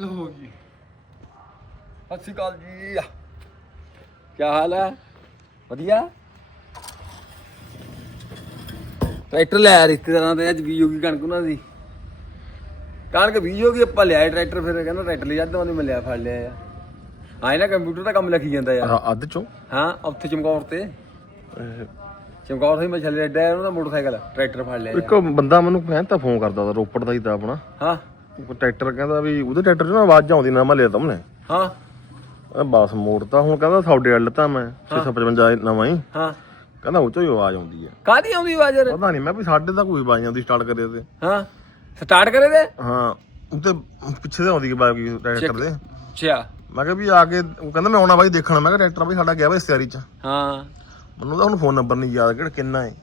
ਲੋ ਜੀ ਸਤਿ ਸ਼੍ਰੀ ਅਕਾਲ ਜੀ। ਕੀ ਹਾਲ ਹੈ? ਵਧੀਆ? ਟਰੈਕਟਰ ਲਿਆ ਰਿਸ਼ਤੇਦਾਰਾਂ ਦੇ ਅੱਜ ਬੀਜ ਹੋ ਗਈ ਕਣਕ ਉਹਨਾਂ ਦੀ। ਕਣਕ ਬੀਜ ਹੋ ਗਈ ਆਪਾਂ ਲਿਆ ਟਰੈਕਟਰ ਫਿਰ ਕਹਿੰਦਾ ਟਰੈਕਟਰ ਲੈ ਜਾਂਦਾ ਉਹਨੇ ਮੈਂ ਲਿਆ ਫੜ ਲਿਆ ਆ ਆਏ ਨਾ ਕੰਪਿਊਟਰ ਦਾ ਕੰਮ ਲਿਖੀ ਜਾਂਦਾ ਯਾਰ। ਅੱਧ ਚੋਂ? ਹਾਂ ਉੱਥੇ ਚਮਕੌਰ ਤੇ। ਚਮਕੌਰ ਸੀ ਮੈਂ ਛੱਲੇ ਅੱਡਾ ਉਹਦਾ ਮੋਟਰਸਾਈਕਲ ਟਰੈਕਟਰ ਫੜ ਲਿਆ ਇੱਕ ਬੰਦਾ ਮੈਨੂੰ ਕਹਿੰਦਾ ਫੋਨ ਕਰਦਾ ਤਾ ਰੋਪੜ ਦਾ ਹੀ ਤਾਂ ਆਪਣਾ। ਹਾਂ। ਉਹ ਟਰੈਕਟਰ ਕਹਿੰਦਾ ਵੀ ਉਹਦੇ ਟਰੈਕਟਰ 'ਚ ਨਾ ਆਵਾਜ਼ ਆਉਂਦੀ ਨਾ ਮੈਂ ਲਿਆ ਤਾ ਉਹਨੇ। ਹਾਂ। ਇਹ ਬੱਸ ਮੋੜਤਾ ਹੁਣ ਕਹਿੰਦਾ ਤੁਹਾਡੇ ਵੱਲ ਤਾਂ ਮੈਂ 655 ਨਵਾਂ ਹੀ। ਹਾਂ। ਕਹਿੰਦਾ ਉਹ ਚੋਂ ਹੀ ਆਵਾਜ਼ ਆਉਂਦੀ ਹੈ। ਕਾਦੀ ਆਉਂਦੀ ਆਵਾਜ਼ ਯਾਰ? ਪਤਾ ਨਹੀਂ ਮੈਂ ਵੀ ਸਾਡੇ ਤਾਂ ਕੋਈ ਆਵਾਜ਼ ਆਉਂਦੀ ਸਟਾਰਟ ਕਰੇ ਤੇ। ਹਾਂ। ਸਟਾਰਟ ਕਰੇ ਦੇ ਹਾਂ ਉੱਤੇ ਪਿੱਛੇ ਤੇ ਆਉਂਦੀ ਕੀ ਟਰੈਕਟਰ ਦੇ ਅੱਛਾ। ਮੈਂ ਕਿਹਾ ਵੀ ਆ ਕੇ ਉਹ ਕਹਿੰਦਾ ਮੈਂ ਆਉਣਾ ਬਾਈ ਦੇਖਣਾ ਮੈਂ ਕਿਹਾ ਟਰੈਕਟਰ ਬਾਈ ਸਾਡਾ ਗਿਆ ਵਾ ਇਸ ਤਿਆਰੀ 'ਚ। ਹਾਂ। ਮੈਨੂੰ ਤਾਂ ਹੁਣ ਫੋਨ ਨੰਬਰ ਨਹੀਂ ਯਾਦ ਕਿਹੜਾ ਕਿੰਨਾ ਹੈ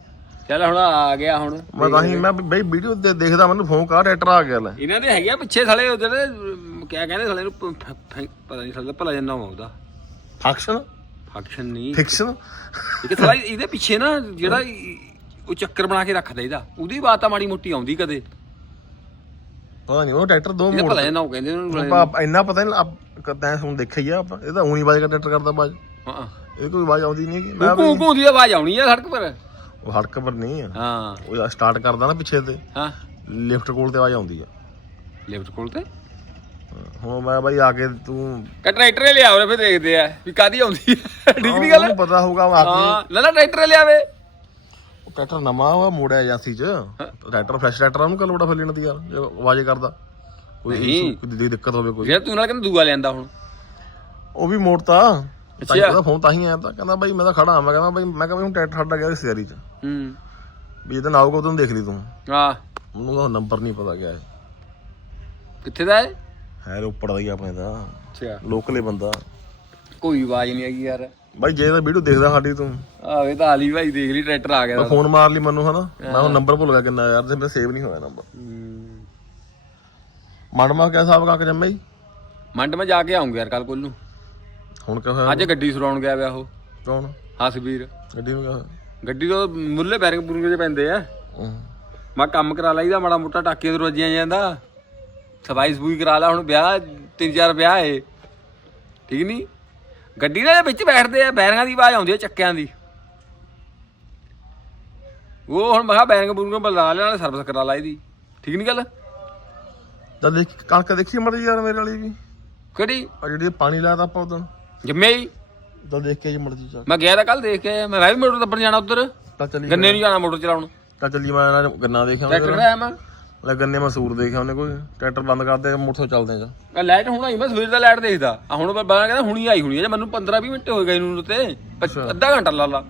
ਚੱਲ ਹੁਣ ਆ ਗਿਆ ਹੁਣ। ਮੈਂ ਤਾਂ ਹੀ ਮੈਂ ਵੀ ਬਈ ਵੀਡੀਓ ਤੇ ਦੇਖਦਾ ਮੈਨੂੰ ਫੋਨ ਕਰ ਟਰੈਕਟਰ ਆ ਗਿਆ ਲੈ। ਇਹਨਾਂ ਦੇ ਹੈਗੇ ਆ ਪਿੱਛੇ ਜਿਹੜੇ ਅਮ, ਕਿਆ ਕਹਿੰਦੇ ਸਾਲੇ ਨੂੰ ਪ- ਫ- ਫ- ਪਤਾ ਨਹੀਂ ਦਾ ਭਲਾ ਜੰਨਾ ਉਹਦਾ। ਫੰਕਸ਼ਨ ਫੰਕਸ਼ਨ ਨਹੀਂ। ਫਿਕਸ਼ਨ ਇੱਕ ਸਾਲਾ ਇਹਦੇ ਪਿੱਛੇ ਨਾ ਜਿਹੜਾ ਇਹ- ਉਹ ਚੱਕਰ ਬਣਾ ਕੇ ਰੱਖਦਾ ਇਹਦਾ। ਉਹਦੀ ਬਾਤ ਤਾਂ ਮਾੜੀ ਮੋਟੀ ਆਉਂਦੀ ਕਦੇ। ਪਤਾ ਨਹੀਂ ਉਹ ਟਰੈਕਟਰ ਦੋ ਇਹਦਾ ਮੋੜ ਭਲਾ ਜੰਨਾ ਉਹ ਕਹਿੰਦੇ ਉਹਨੂੰ। ਆਪਾਂ ਇੰਨਾ ਪਤਾ ਨਹੀਂ ਕਦਾਂ ਹੁਣ ਦੇਖਿਆ ਹੀ ਆ ਆਪਾਂ। ਇਹ ਤਾਂ ਬਾਜ ਦਾ ਟਰੈਕਟਰ ਕਰਦਾ ਬਾਜ ਹਾਂ। ਇਹ ਕੋਈ ਆਵਾਜ਼ ਆਉਂਦੀ ਨਹੀਂ ਕਿ ਮੈਂ ਕੂ ਕੂ ਦੀ ਆਵਾਜ਼ ਆਉਣੀ ਆ ਸੜਕ ਪਰ। ਉਹ ਹੜਕ ਨਹੀਂ ਆ। ਹਾਂ। ਉਹ ਸਟਾਰਟ ਕਰਦਾ ਨਾ ਪਿੱਛੇ ਤੇ ਹਾਂ। ਲਿਫਟ ਕੋਲ ਤੇ ਆਵਾਜ਼ ਆਉਂਦੀ ਆ। ਲਿਫਟ ਕੋਲ ਤੇ? ਹੁਣ ਮੈਂ ਬਾਈ ਆ ਕੇ ਤੂੰ ਕਾ ਟਰੈਕਟਰ ਲਿਆ ਉਹਨੇ ਫਿਰ ਦੇਖਦੇ ਆ ਵੀ ਕਾਦੀ ਆਉਂਦੀ ਆ। ਠੀਕ ਨਹੀਂ ਗੱਲ? ਪਤਾ ਹੋਊਗਾ ਮੈਂ ਹਾਂ ਲੈ ਲੈ ਟਰੈਕਟਰ ਲਿਆਵੇ। ਉਹ ਟਰੈਕਟਰ ਨਵਾਂ ਉਹ ਮੋੜਿਆ ਏਜੰਸੀ ਚ। ਟਰੈਕਟਰ ਫਰੈਸ਼ ਟਰੈਕਟਰ ਉਹਨੂੰ ਕੱਲ ਬੜਾ ਫੱਲਣ ਦੀ ਯਾਰ ਜੇ ਆਵਾਜ਼ ਕਰਦਾ। ਕੋਈ ਦਿੱਕਤ- ਹੋਵੇ ਕੋਈ। ਜਿਹੜਾ ਤੂੰ ਨਾਲ ਕਹਿੰਦਾ ਦੂਆ ਲੈਂਦਾ ਹੁਣ। ਉਹ ਵੀ ਮੋੜਤਾ। ਤਾਂ ਅੱਛਾ। ਉਹਦਾ ਫੋਨ ਤਾਂ ਹੀ ਆਇਆ ਤਾਂ ਕਹਿੰਦਾ ਬਾਈ ਮੈਂ ਤਾਂ ਖੜਾ ਹਾਂ ਮੈਂ ਕਹਿੰਦਾ ਬਾਈ ਮੈਂ ਕਹਿੰਦਾ ਹੁਣ ਟਰੈਕਟਰ ਸਾਡਾ ਗਿਆ ਇਸ ਤਿਆਰੀ ਚ। ਹੂੰ। ਵੀ ਇਹਦਾ ਨਾਉਗਾ ਤੂੰ ਦੇਖ ਲਈ ਤੂੰ। ਆ ਉਹਨੂੰ ਉਹ ਨੰਬਰ ਨਹੀਂ ਪਤਾ ਗਿਆ ਹੈ ਕਿੱਥੇ ਦਾ ਹੈ ਹੈ ਰੋਪੜ ਦਾ ਹੀ ਆਪਣੇ ਦਾ। ਅੱਛਾ। ਲੋਕਲੇ ਬੰਦਾ। ਕੋਈ ਆਵਾਜ਼ ਨਹੀਂ ਆਈ ਯਾਰ। ਬਾਈ ਜੇ ਇਹਦਾ ਵੀਡੀਓ ਦੇਖਦਾ ਸਾਡੀ ਤੂੰ। ਆਵੇ ਤਾਂ ਆਲੀ ਭਾਈ ਦੇਖ ਲਈ ਟਰੈਕਟਰ ਆ ਗਿਆ ਮੈਂ ਫੋਨ ਮਾਰ ਲਈ ਮੈਨੂੰ ਹਨਾ। ਮੈਂ ਉਹ ਨੰਬਰ ਭੁੱਲ ਗਿਆ ਕਿੰਨਾ ਯਾਰ ਤੇ ਮੇਰਾ ਸੇਵ ਨਹੀਂ ਹੋਇਆ ਨੰਬਰ ਹੂੰ। ਮਨਮਾ ਕਿਆ ਹਿਸਾਬ ਕਾਕ ਜੰਮੇ ਜੀ? ਮੰਡ ਮੈਂ ਜਾ ਕੇ ਆਉਂਗਾ ਯਾਰ ਕੱਲ ਕੋਲ ਨੂੰ। ਹੁਣ ਹੋਇਆ? ਅੱਜ ਗੱਡੀ ਸੁਰਾਉਣ ਗਿਆ ਵਿਆ ਉਹ। ਕੌਣ? ਹਸਬੀਰ। ਗੱਡੀ ਨੂੰ ਹੋਇਆ? ਗੱਡੀ ਤੋਂ ਮੁੱਲੇ ਬੈਰਿੰਗ ਬੁਰਿੰਗ ਜੇ ਪੈਂਦੇ ਆ। ਮੈਂ ਕੰਮ ਕਰਾ ਲਈਦਾ ਮਾੜਾ ਮੋਟਾ ਟਾਕੇ ਦਰਵਾਜੀਆਂ ਜਾਂਦਾ ਸਫ਼ਾਈ ਸਫੂਈ ਕਰਾ ਲਾ ਹੁਣ ਵਿਆਹ ਤਿੰਨ ਚਾਰ ਵਿਆਹ ਏ। ਠੀਕ ਨਹੀਂ ਗੱਡੀ ਦੇ ਵਿੱਚ ਬੈਠਦੇ ਆ ਬੈਰਿੰਗਾਂ ਦੀ ਆਵਾਜ਼ ਆਉਂਦੀ ਆ ਚੱਕਿਆਂ ਦੀ। ਉਹ ਹੁਣ ਮੈਂ ਕਿਹਾ ਬੈਰਿੰਗ ਬੁਰਿੰਗ ਬਦਲਾ ਲੈਣਾ ਸਰਵਿਸ ਕਰਾ ਲਾ ਇਹਦੀ। ਠੀਕ ਨਹੀਂ ਗੱਲ? ਤਾਂ ਦੇਖ ਕਣਕ ਦੇਖੀ ਮਰ ਯਾਰ ਮੇਰੇ ਵਾਲੀ ਵੀ? ਕਿਹੜੀ? ਆ ਜਿਹੜੀ ਪਾਣੀ ਲਾਇਆ ਤਾਂ ਆਪਾਂ ਉਦੋਂ। ਜੰਮੇ ਹੀ ਤਾਂ ਦੇਖ ਕੇ ਜੀ ਮਰਜ਼ੀ ਚੱਲ ਮੈਂ ਗਿਆ ਤਾਂ ਕੱਲ ਦੇਖ ਕੇ ਆਇਆ। ਮੈਂ ਵੀ ਮੋਟਰ ਦੱਬਣ ਜਾਣਾ ਉਧਰ। ਤਾਂ ਚੱਲੀ ਗੰਨੇ ਨੂੰ ਜਾਣਾ ਮੋਟਰ ਚਲਾਉਣ। ਤਾਂ ਚੱਲੀ ਮੈਂ ਇਹਨਾਂ ਨੇ ਗੰਨਾ ਦੇਖਿਆ ਟਰੈਕਟਰ ਆਇਆ ਮੈਂ। ਲੈ ਗੰਨੇ ਮਸੂਰ ਦੇਖਿਆ ਉਹਨੇ ਕੋਈ। ਟਰੈਕਟਰ ਬੰਦ ਕਰਦੇ ਮੋਟਰ ਚੱਲਦੇ ਜਾ। ਆ ਲਾਈਟ ਹੁਣ ਆਈ ਮੈਂ ਸਵੇਰ ਦਾ ਲਾਈਟ ਦੇਖਦਾ। ਆ ਹੁਣ ਬਾਬਾ ਕਹਿੰਦਾ ਹੁਣੀ ਆਈ ਹੁਣੀ ਆ ਜੇ ਮੈਨੂੰ 15 20 ਮਿੰਟ ਹੋ ਗਏ ਇਹਨੂੰ ਤੇ ਅੱਧਾ ਘੰਟਾ ਲਾ ਲਾ।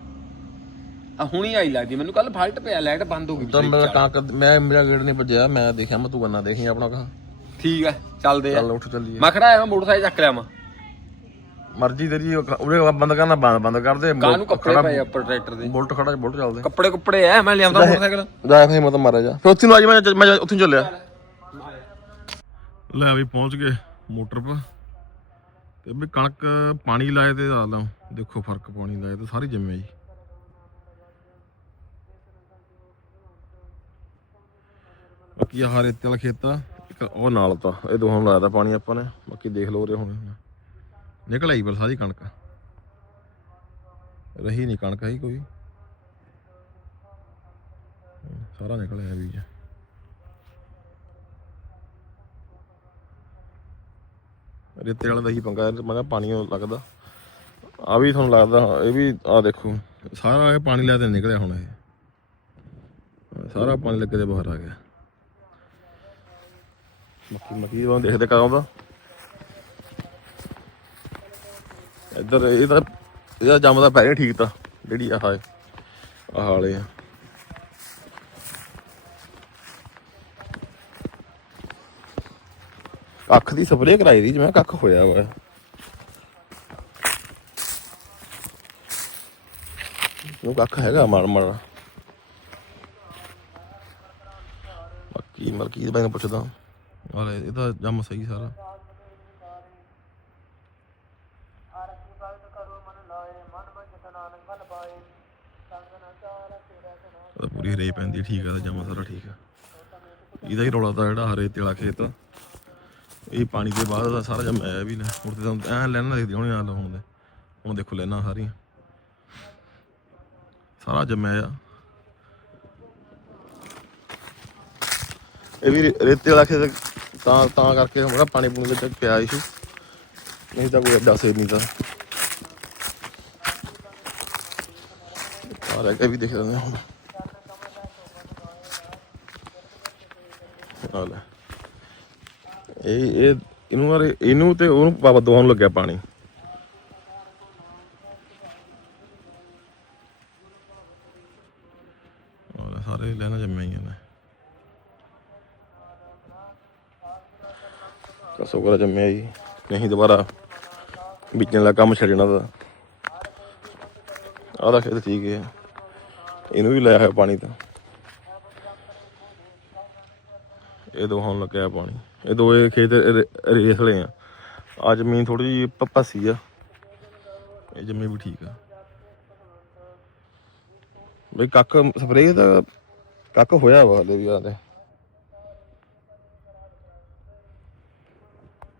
ਆ ਹੁਣੀ ਆਈ ਲੱਗਦੀ ਮੈਨੂੰ ਕੱਲ ਫਾਲਟ ਪਿਆ ਲਾਈਟ ਬੰਦ ਹੋ ਗਈ ਤਾਂ ਮੇਰਾ ਕਣਕ ਮੈਂ ਮੇਰਾ ਗੇੜ ਨਹੀਂ ਭੱਜਿਆ ਮੈਂ ਦੇਖਿਆ ਮੈਂ ਤੂੰ ਗੰਨਾ ਦੇਖੀ ਆਪਣਾ ਕਹਾ। ਠੀਕ ਆ ਚੱਲਦੇ ਆ। ਚੱਲ ਉੱਠ ਚੱਲੀਏ। ਮੈਂ ਖੜਾ ਆਇਆ ਮੋਟਰਸਾਈਕਲ ਚੱਕ ਲਿਆ ਮੈਂ। ਮਰਜ਼ੀ ਤੇਰੀ ਉਹ- ਉਹਦੇ ਬੰਦ ਕਰਨਾ ਬੰਦ ਬੰਦ ਕਰ ਦੇ ਕਾਹ ਨੂੰ ਕੱਪੜੇ ਪਏ ਆ ਉੱਪਰ ਟਰੈਕਟਰ ਦੇ? ਬੁਲਟ ਖੜਾ ਬੁਲਟ ਚੱਲਦੇ। ਕੱਪੜੇ ਕੁੱਪੜੇ ਆ ਮੈਂ ਲਿਆਉਂਦਾ ਮੋਟਰਸਾਈਕਲ। ਜਾ ਫੇ ਮਤ ਮਾਰਿਆ ਜਾ। ਫਿਰ ਉੱਥੇ ਨੂੰ ਆ ਜਾ ਮੈਂ ਮੈਂ ਉੱਥੇ ਚੱਲਿਆ। ਲੈ ਵੀ ਪਹੁੰਚ ਗਏ ਮੋਟਰ 'ਤੇ ਤੇ ਵੀ ਕਣਕ ਪਾਣੀ ਲਾਏ ਤੇ ਆ ਲਾ। ਦੇਖੋ ਫ਼ਰਕ ਪਾਣੀ ਲਾਏ ਤੇ ਸਾਰੀ ਜੰਮੇ ਜੀ। ਬਾਕੀ ਆਹ ਰੇਤੇ ਵਾਲਾ ਖੇਤ ਆ ਇੱਕ ਉਹ ਨਾਲ ਤਾਂ ਇਹ ਦੋਹਾਂ ਨੂੰ ਲਾਇਆ ਤਾ ਪਾਣੀ ਆਪਾਂ ਨੇ। ਬਾਕੀ ਦੇਖ ਲਓ ਰੇ ਹੁਣ। ਨਿਕਲ ਆਈ ਪਰ ਸਾਰੀ ਕਣਕ। ਰਹੀ ਨਹੀਂ ਕਣਕ ਹੀ ਕੋਈ। ਸਾਰਾ ਨਿਕਲ ਆਇਆ ਬੀਜ। ਰੇਤੇ ਵਾਲਾ ਦਾ ਹੀ ਪੰਗਾ ਮੈਂ ਕਿਹਾ ਪਾਣੀ ਲੱਗਦਾ। ਆ ਵੀ ਤੁਹਾਨੂੰ ਲੱਗਦਾ, ਇਹ ਵੀ ਆ ਦੇਖੋ, ਸਾਰਾ ਇਹ ਪਾਣੀ ਲੈ ਤੇ ਨਿਕਲਿਆ ਹੁਣ ਇਹ। ਸਾਰਾ ਪਾਣੀ ਲੱਗੇ ਤੇ ਬਾਹਰ ਆ ਗਿਆ। ਮੱਕੀ ਮੱਕੀ ਉਹ ਦੇਖਦੇ ਕਦੋਂ ਦਾ? ਇੱਧਰ, ਇਹਦਾ ਇਹਦਾ ਜੰਮਦਾ ਪੈ ਰਿਹਾ ਠੀਕ ਤਾਂ, ਜਿਹੜੀ ਆਹ ਹੈ, ਆਹ ਵਾਲੇ ਆ। ਕੱਖ ਦੀ ਸਪਰੇਅ ਕਰਾਈ ਦੀ, ਜਿਵੇਂ ਕੱਖ ਹੋਇਆ ਵਾ। ਉਹ ਕੱਖ ਹੈਗਾ ਮਾੜਾ ਮਾੜਾ। ਬਾਕੀ ਮਲਕੀ ਬਾਈ ਨੂੰ ਪੁੱਛਦਾ। ਹਾਲੇ ਇਹਦਾ ਜੰਮ ਸਹੀ ਸਾਰਾ। ਉਹ ਪੂਰੀ ਪੈਂਦੀ, ਠੀਕ ਆ, ਤੇ ਜਮਾ ਸਾਰਾ ਠੀਕ ਆ। ਇਹਦਾ ਹੀ ਰੌਲਾ ਤਾਂ ਜਿਹੜਾ ਹਰੇ ਤੇਲਾ ਖੇਤ ਇਹ ਪਾਣੀ ਦੇ ਬਾਅਦ ਦਾ ਸਾਰਾ ਜਮ ਆਇਆ ਵੀ ਨਾ। ਹੁਣ ਤਾਂ ਐ ਲੈਣਾ ਦੇਖਦੀ ਹੋਣੀ ਨਾਲ ਹੁਣ ਹੁਣ ਦੇਖੋ ਲੈਣਾ ਸਾਰੀਆਂ। ਸਾਰਾ ਜੰਮਿਆ ਇਹ ਵੀ ਰੇਤੇ ਵਾਲਾ ਖੇਤ ਤਾਂ ਤਾਂ ਕਰਕੇ ਹੁਣ ਪਾਣੀ ਪੂਣੀ ਵਿੱਚ ਪਿਆ ਇਸ਼ੂ ਨਹੀਂ ਤਾਂ ਕੋਈ ਐਡਾ ਸੇਬ ਨਹੀਂ ਤਾਂ। ਆ ਰਿਹਾ ਕਿ ਵੀ ਦੇਖ ਲੈਂਦੇ ਹੁਣ। ਆ ਲੈ ਇਹ ਇਹ, ਇਹਨੂੰ ਯਾਰ ਇਹਨੂੰ ਤੇ ਉਹਨੂੰ ਬਾਬਾ ਦੋਹਾਂ ਨੂੰ ਲੱਗਿਆ ਪਾਣੀ। ਸਾਰੇ ਲੈਣਾ ਜੰਮੇ ਹੀ ਨੇ ਕਸੋ ਕਰਾ ਜੰਮਿਆ ਜੀ ਨਹੀਂ ਦੁਬਾਰਾ ਬੀਜਣ ਦਾ ਕੰਮ ਛੱਡਣਾ ਦਾ ਆਹ ਦਾ ਖੇਤ ਠੀਕ ਹੈ ਇਹਨੂੰ ਵੀ ਲਾਇਆ ਹੋਇਆ ਪਾਣੀ ਤਾਂ। ਇਹ ਦੋਹਾਂ ਨੂੰ ਲੱਗਿਆ ਪਾਣੀ। ਇਹ ਦੋਏ ਖੇਤ ਰੇ- ਰੇਸ ਵਾਲੇ ਆ। ਆ ਜ਼ਮੀਨ ਥੋੜੀ ਜਿਹੀ ਪ- ਭੱਸੀ ਆ। ਇਹ ਜੰਮੀ ਵੀ ਠੀਕ ਆ। ਬਈ ਕੱਕ ਸਪਰੇਅ ਦਾ ਕੱਕ ਹੋਇਆ ਵਾ ਹਲੇ ਵੀ ਆਦੇ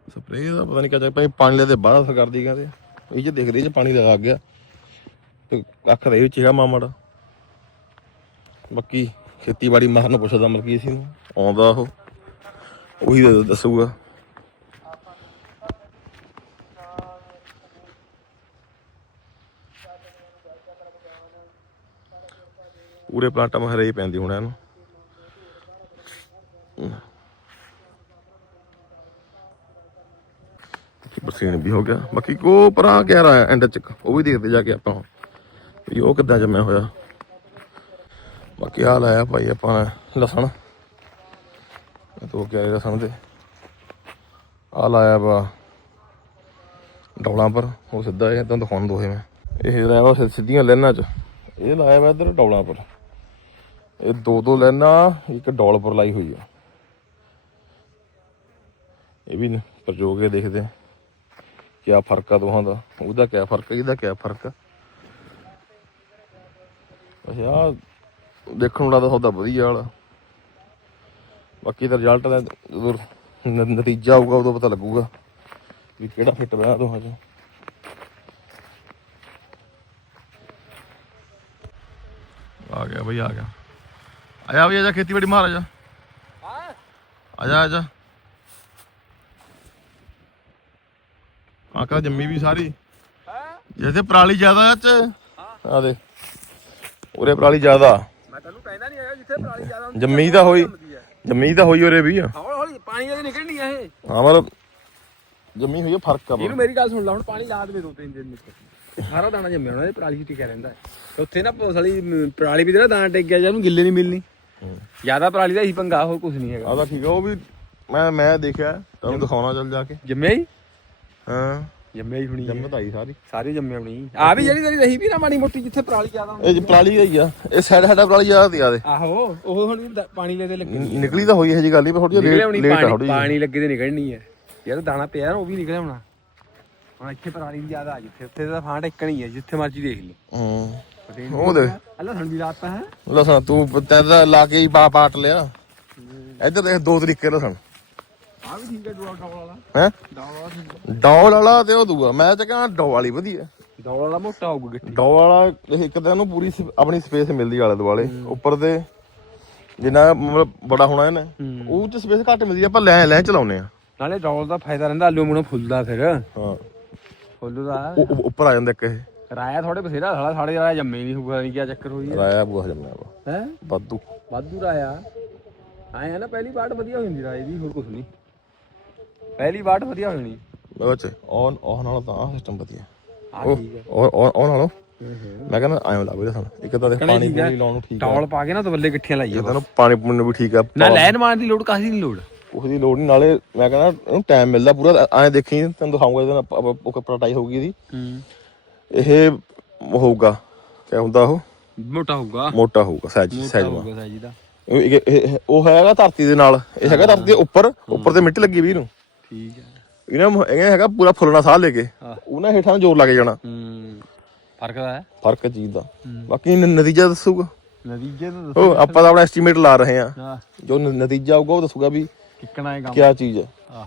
ਸਪਰੇਅ ਦਾ ਪਤਾ ਨਹੀਂ ਕਿਆ ਚੱਕ ਭਾਈ ਪਾਣੀ ਲੈ ਤੇ ਬਾਹਰ ਅਸਰ ਕਰਦੀ ਕਹਿੰਦੇ ਇਹ ਜੇ ਦਿਖ ਰਹੀ ਜੇ ਪਾਣੀ ਲਗਾ ਗਿਆ। ਤੇ ਕੱਖ ਰਹੇ ਵਿੱਚ ਹੈਗਾ ਮਾਮੜ ਬਾਕੀ ਖੇਤੀਬਾੜੀ ਮਾਹਰ ਨੂੰ ਪੁੱਛਦਾ ਮਲਕੀ ਸੀ ਨੂੰ। ਆਉਂਦਾ ਉਹ। ਉਹੀ ਦੱਸੂਗਾ ਪੂਰੇ ਪਲਾਂਟਾਂ ਮਾ ਹਰੇ ਪੈਂਦੀ ਹੁਣ ਇਹਨੂੰ ਬਰਸੀਨ ਵੀ ਹੋ ਗਿਆ ਬਾਕੀ ਕੋ ਪਰਾਂ ਕਹਿ ਰਹਾ ਐਂਡ ਚ ਉਹ ਵੀ ਦੇਖਦੇ ਜਾ ਕੇ ਆਪਾਂ ਵੀ ਉਹ ਕਿੱਦਾਂ ਜੰਮਿਆ ਹੋਇਆ ਬਾਕੀ ਆ ਲਾਇਆ ਭਾਈ ਆਪਾਂ ਲਸਣ ਇਹ ਦੋ ਕਿਆਰੇ ਲਸਣ ਆ ਲਾਇਆ ਵਾ ਡੌਲਾਂ ਪਰ, ਉਹ ਸਿੱਧਾ ਇਹ ਤਾਂ ਦਿਖਾਉਣ ਦੋਹੇ ਮੈਂ। ਇਹ ਲਾਇਆ ਵਾ ਸਿੱਧੀਆਂ ਲੈਣਾ ਚ, ਇਹ ਲਾਇਆ ਵਾ ਇਧਰ ਡੌਲਾਂ ਪਰ। ਇਹ ਦੋ ਦੋ ਲੈਣਾ ਇੱਕ ਡੌਲ ਪਰ ਲਾਈ ਹੋਈ ਆ। ਇਹ ਵੀ ਪ੍ਰਯੋਗ ਕੇ ਦੇਖਦੇ ਆ, ਕਿਆ ਫ਼ਰਕ ਆ ਦੋਹਾਂ ਦਾ। ਉਹਦਾ ਕਿਆ ਫ਼ਰਕ ਆ, ਇਹਦਾ ਕਿਆ ਫ਼ਰਕ ਆ। ਅੱਛਾ ਦੇਖਣ ਨੂੰ ਲੱਗਦਾ ਸੌਦਾ ਵਧੀਆ ਵਾਲਾ। ਬਾਕੀ ਤਾਂ ਰਿਜ਼ਲਟ ਦਾ ਜਦੋਂ ਨਤੀਜਾ ਆਊਗਾ ਉਦੋਂ ਪਤਾ ਲੱਗੂਗਾ ਵੀ ਕਿਹੜਾ ਫਿੱਟ ਬਣਾ ਦੋਹਾਂ ਚ ਆ ਗਿਆ ਬਈ ਆ ਗਿਆ। ਆਇਆ ਵੀ ਆਜਾ ਖੇਤੀਬਾੜੀ ਮਾਰ ਆਜਾ। ਆਜਾ ਆਜਾ। ਆਕਾ ਜੰਮੀ ਵੀ ਸਾਰੀ। ਜੈਸੇ ਪਰਾਲੀ ਜ਼ਿਆਦਾ ਚ। ਆ ਦੇ ਉਰੇ ਪਰਾਲੀ ਜ਼ਿਆਦਾ। ਮੈਂ ਤੈਨੂੰ ਕਹਿੰਦਾ ਨਹੀਂ ਹੈਗਾ ਜਿੱਥੇ ਪਰਾਲੀ ਜ਼ਿਆਦਾ ਜੰਮੀ ਤਾਂ ਹੋਈ। ਜੰਮੀ ਤਾਂ ਹੋਈ ਉਰੇ ਵੀ ਆ। ਹੌਲੀ ਹੌਲੀ ਪਾਣੀ ਦੇ ਨਿਕਲਣੀ ਆ ਇਹ। ਹਾਂ ਮਤਲਬ ਜੰਮੀ ਹੋਈ ਆ ਫ਼ਰਕ ਆ ਇਹਨੂੰ ਮੇਰੀ ਗੱਲ ਸੁਣ ਲੈ ਹੁਣ ਪਾਣੀ ਲਾ ਦੇਵੇ ਦੋ ਤਿੰਨ ਦਿਨ ਨਿਕਲ ਸਾਰਾ ਦਾਣਾ ਜੰਮਿਆ ਹੋਣਾ ਇਹ ਪਰਾਲੀ ਟਿਕਿਆ ਰਹਿੰਦਾ ਹੈ। ਤੇ ਉੱਥੇ ਨਾ ਪੋਸਲੀ ਪਰਾਲੀ ਵੀ ਜਿਹੜਾ ਦਾਣਾ ਟਿਕ ਗਿਆ ਜਾਂ ਉਹਨੂੰ ਗਿੱਲੇ ਨਹੀਂ ਮਿਲਣੀ। ਜ਼ਿਆਦਾ ਪਰਾਲੀ ਦਾ ਹੀ ਪੰਗਾ ਹੋਰ ਕੁਝ ਨਹੀਂ ਹੈਗਾ। ਆ ਤਾਂ ਠੀਕ ਆ ਉਹ ਵੀ ਮੈਂ ਮੈਂ ਦੇਖਿਆ ਤੁਹਾਨੂੰ ਦਿਖਾਉਣਾ ਚੱਲ ਜਾ ਕੇ। ਜੰਮਿਆ ਹੀ? ਹਾਂ। ਜੰਮਿਆ ਹੀ ਹੁਣੀ ਜੰਮਤ ਆਈ ਸਾਰੀ। ਸਾਰੇ ਜੰਮੇ ਹੋਣੀ। ਆ ਵੀ ਜਿਹੜੀ ਤੇਰੀ ਰਹੀ ਵੀ ਨਾ ਮਾੜੀ ਮੋਟੀ ਜਿੱਥੇ ਪਰਾਲੀ ਜ਼ਿਆਦਾ ਹੁੰਦੀ ਇਹ ਜੀ ਪਰਾਲੀ ਹੀ ਆ। ਇਹ ਸਾਈਡ ਸਾਡਾ ਪਰਾਲੀ ਜ਼ਿਆਦਾ ਦੀ ਆ ਦੇ ਆਹੋ ਉਹ ਹੁਣ ਵੀ ਦ- ਪਾਣੀ ਲੈ ਕੇ ਲੱਗੀ ਨਿਕਲੀ ਤਾਂ ਹੋਈ ਇਹ ਜੀ ਗੱਲ ਹੀ ਪਰ ਥੋੜੀ ਜਿਹੀ ਹੋਣੀ ਲੇਟ ਆ ਪਾਣੀ ਥੋੜੀ ਪਾਣੀ ਲੱਗੇ ਤੇ ਨਿਕਲਣੀ ਹੈ ਯਾਰ ਦਾਣਾ ਪਿਆ ਨਾ ਉਹ ਵੀ ਨਿਕਲਿਆ ਹੋਣਾ। ਹੁਣ ਇੱਥੇ ਪਰਾਲੀ ਵੀ ਜ਼ਿਆਦਾ ਆ ਜਿੱਥੇ ਉੱਥੇ ਤਾਂ ਫਾਂਟ ਇੱਕਣੀ ਹੈ ਜਿੱਥੇ ਮਰਜ਼ੀ ਦੇਖ ਲਈ ਹੂੰ। ਪਤਾ ਹੀ ਉਹ ਦੇਖ ਅੱਲਾ ਹਣ ਵੀ ਲਾਤਾ ਹੈ। ਲਸਣ ਤੂੰ ਤੈਦਾ ਲਾ ਕੇ ਹੀ ਪਾ ਪਾਟ ਲਿਆ। ਇੱਧਰ ਦੇਖ ਦੋ ਤਰੀਕੇ ਲਸਣ ਆ ਵੀ ਠੀਕ ਹੈ ਡੋਲ ਡੋਲ ਵਾਲਾ। ਹੈ? ਡੋਲ ਵਾਲਾ ਠੀਕ ਹੈ। ਡੌਲ ਵਾਲਾ ਤੇ ਉਹ ਦੂਆ। ਮੈਂ ਤਾਂ ਕਹਿੰਦਾ ਡੌਲ ਵਾਲੀ ਵਧੀਆ। ਡੋਲ ਵਾਲਾ ਮੋਟਾ ਹੋਊਗਾ ਗਿੱਟੀ ਡੌਲ ਵਾਲਾ ਇੱਕ ਤਾਂ ਇਹਨੂੰ ਪੂਰੀ ਸ- ਆਪਣੀ ਸਪੇਸ ਮਿਲਦੀ ਆਲੇ ਦੁਆਲੇ। ਉੱਪਰ ਦੇ ਜਿੰਨਾ ਮਤਲਬ ਬੜਾ ਹੋਣਾ ਇਹਨੇ। ਉਹ ਚ ਸਪੇਸ ਘੱਟ ਮਿਲਦੀ ਆ, ਆਪਾਂ ਲੈ ਲੈ ਚਲਾਉਨੇ ਆ। ਨਾਲੇ ਡੋਲ ਦਾ ਫਾਇਦਾ ਰਹਿੰਦਾ ਆਲੂ ਮੂਣੋਂ ਫੁੱਲਦਾ ਫਿਰ। ਹਾਂ। ਫੁੱਲੂ ਦਾ ਉਹ- ਉਹ ਉੱਪਰ ਆ ਜਾਂਦਾ ਇੱਕ ਇਹ। ਰਾਇਆ ਥੋੜੇ ਬਥੇਰਾ ਸਾਲਾ ਸਾਡੇ ਰਾਇਆ ਜੰਮੇ ਨਹੀਂ ਹੋਊਗਾ ਨਹੀਂ ਕੀ ਚੱਕਰ ਹੋਈ ਹੈ ਰਾਇਆ ਬੂਹਾ ਜੰਮਿਆ ਵਾ। ਹੈ? ਵਾਧੂ। ਵਾਧੂ ਰਾਇਆ। ਆਏ ਆ ਨਾ ਪਹਿਲੀ ਬਾਟ ਵਧੀਆ ਹੋ ਜਾਂਦੀ ਰਾਏ ਦੀ ਹੋਰ ਕੁਝ ਨਹੀਂ ਪਹਿਲੀ ਬਾਟ ਵਧੀਆ ਹੋ ਜਾਣੀ ਮੈਂ ਬੱਚੇ ਔਨ ਔਨ ਨਾਲੋਂ ਤਾਂ ਆਹ ਸਿਸਟਮ ਵਧੀਆ। ਆ ਠੀਕ ਹੈ ਉਹ ਉਹ ਨਾਲੋਂ? ਮੈਂ ਕਹਿੰਦਾ ਐਂ ਲਾ ਵੀ ਸਾਨੂੰ ਇੱਕ ਤਾਂ ਕਣੇ ਪਾਣੀ। ਪੂਣੀ ਲਾਉਣ ਨੂੰ ਠੀਕ ਆ। ਟੌਲ ਪਾ ਕੇ ਨਾ ਤਾਂ ਬੱਲੇ ਇਕੱਠੀਆਂ ਲਾਈਏ ਇੱਕ ਤਾਂ ਪਾਣੀ ਪੂਣੀ ਨੂੰ ਵੀ ਠੀਕ ਆ ਨਾ ਲੈਣ ਮਾਰਨ ਦੀ ਲੋੜ ਕਾਹਦੀ ਨਹੀਂ ਲੋੜ? ਉਸ ਦੀ ਲੋੜ ਨਹੀਂ ਨਾਲੇ ਮੈਂ ਕਹਿੰਦਾ ਇਹਨੂੰ ਟਾਈਮ ਮਿਲਦਾ ਪੂਰਾ ਐਂ ਦੇਖੀ ਤੈਨੂੰ ਦਿਖਾਉਂਗਾ ਇਹਦੇ ਉਹ ਪਟਾਈ ਹੋਊਗੀ ਇਹਦੀ। ਹੂੰ। ਇਹ ਹੋਊਗਾ ਕਿਆ ਹੁੰਦਾ ਉਹ? ਮੋਟਾ ਹੋਊਗਾ। ਮੋਟਾ ਹੋਊਗਾ ਸਾਈਜ਼ ਸਾਈਜ਼ ਹੋਊਗਾ ਸਾਜੀ ਦਾ। ਉਹ ਹੈਗਾ ਧਰਤੀ ਦੇ ਨਾਲ ਇਹ ਹੈਗਾ ਧਰਤੀ ਦੇ ਉੱਪਰ ਉੱਪਰ ਤੇ ਮਿੱਟੀ ਲੱਗੀ ਵੀ ਇਹਨੂੰ ਠੀਕ ਹੈ। ਇਹਨਾਂ ਇਹ ਹੈਗਾ ਪੂਰਾ ਫੁੱਲਣਾ ਸਾਹ ਲੈ ਕੇ। ਹਾਂ। ਉਹਨਾਂ ਹੇਠਾਂ ਜ਼ੋਰ ਲੱਗ ਜਾਣਾ। ਹੂੰ ਫ਼ਰਕ ਦਾ ਹੈ। ਫ਼ਰਕ ਹੈ ਚੀਜ਼ ਦਾ। ਬਾਕੀ ਨ- ਨਤੀਜਾ ਦੱਸੂਗਾ। ਨਤੀਜੇ ਤਾਂ ਉਹ ਆਪਾਂ ਤਾਂ ਆਪਣਾ ਐਸਟੀਮੇਟ ਲਾ ਰਹੇ ਹਾਂ। ਜੋ ਨ- ਨਤੀਜਾ ਆਊਗਾ ਉਹ ਦੱਸੂਗਾ ਵੀ ਕਿੱਕਣਾ ਹੈ ਕੰਮ। ਕਿਆ ਚੀਜ਼ ਹੈ। ਹਾਂ।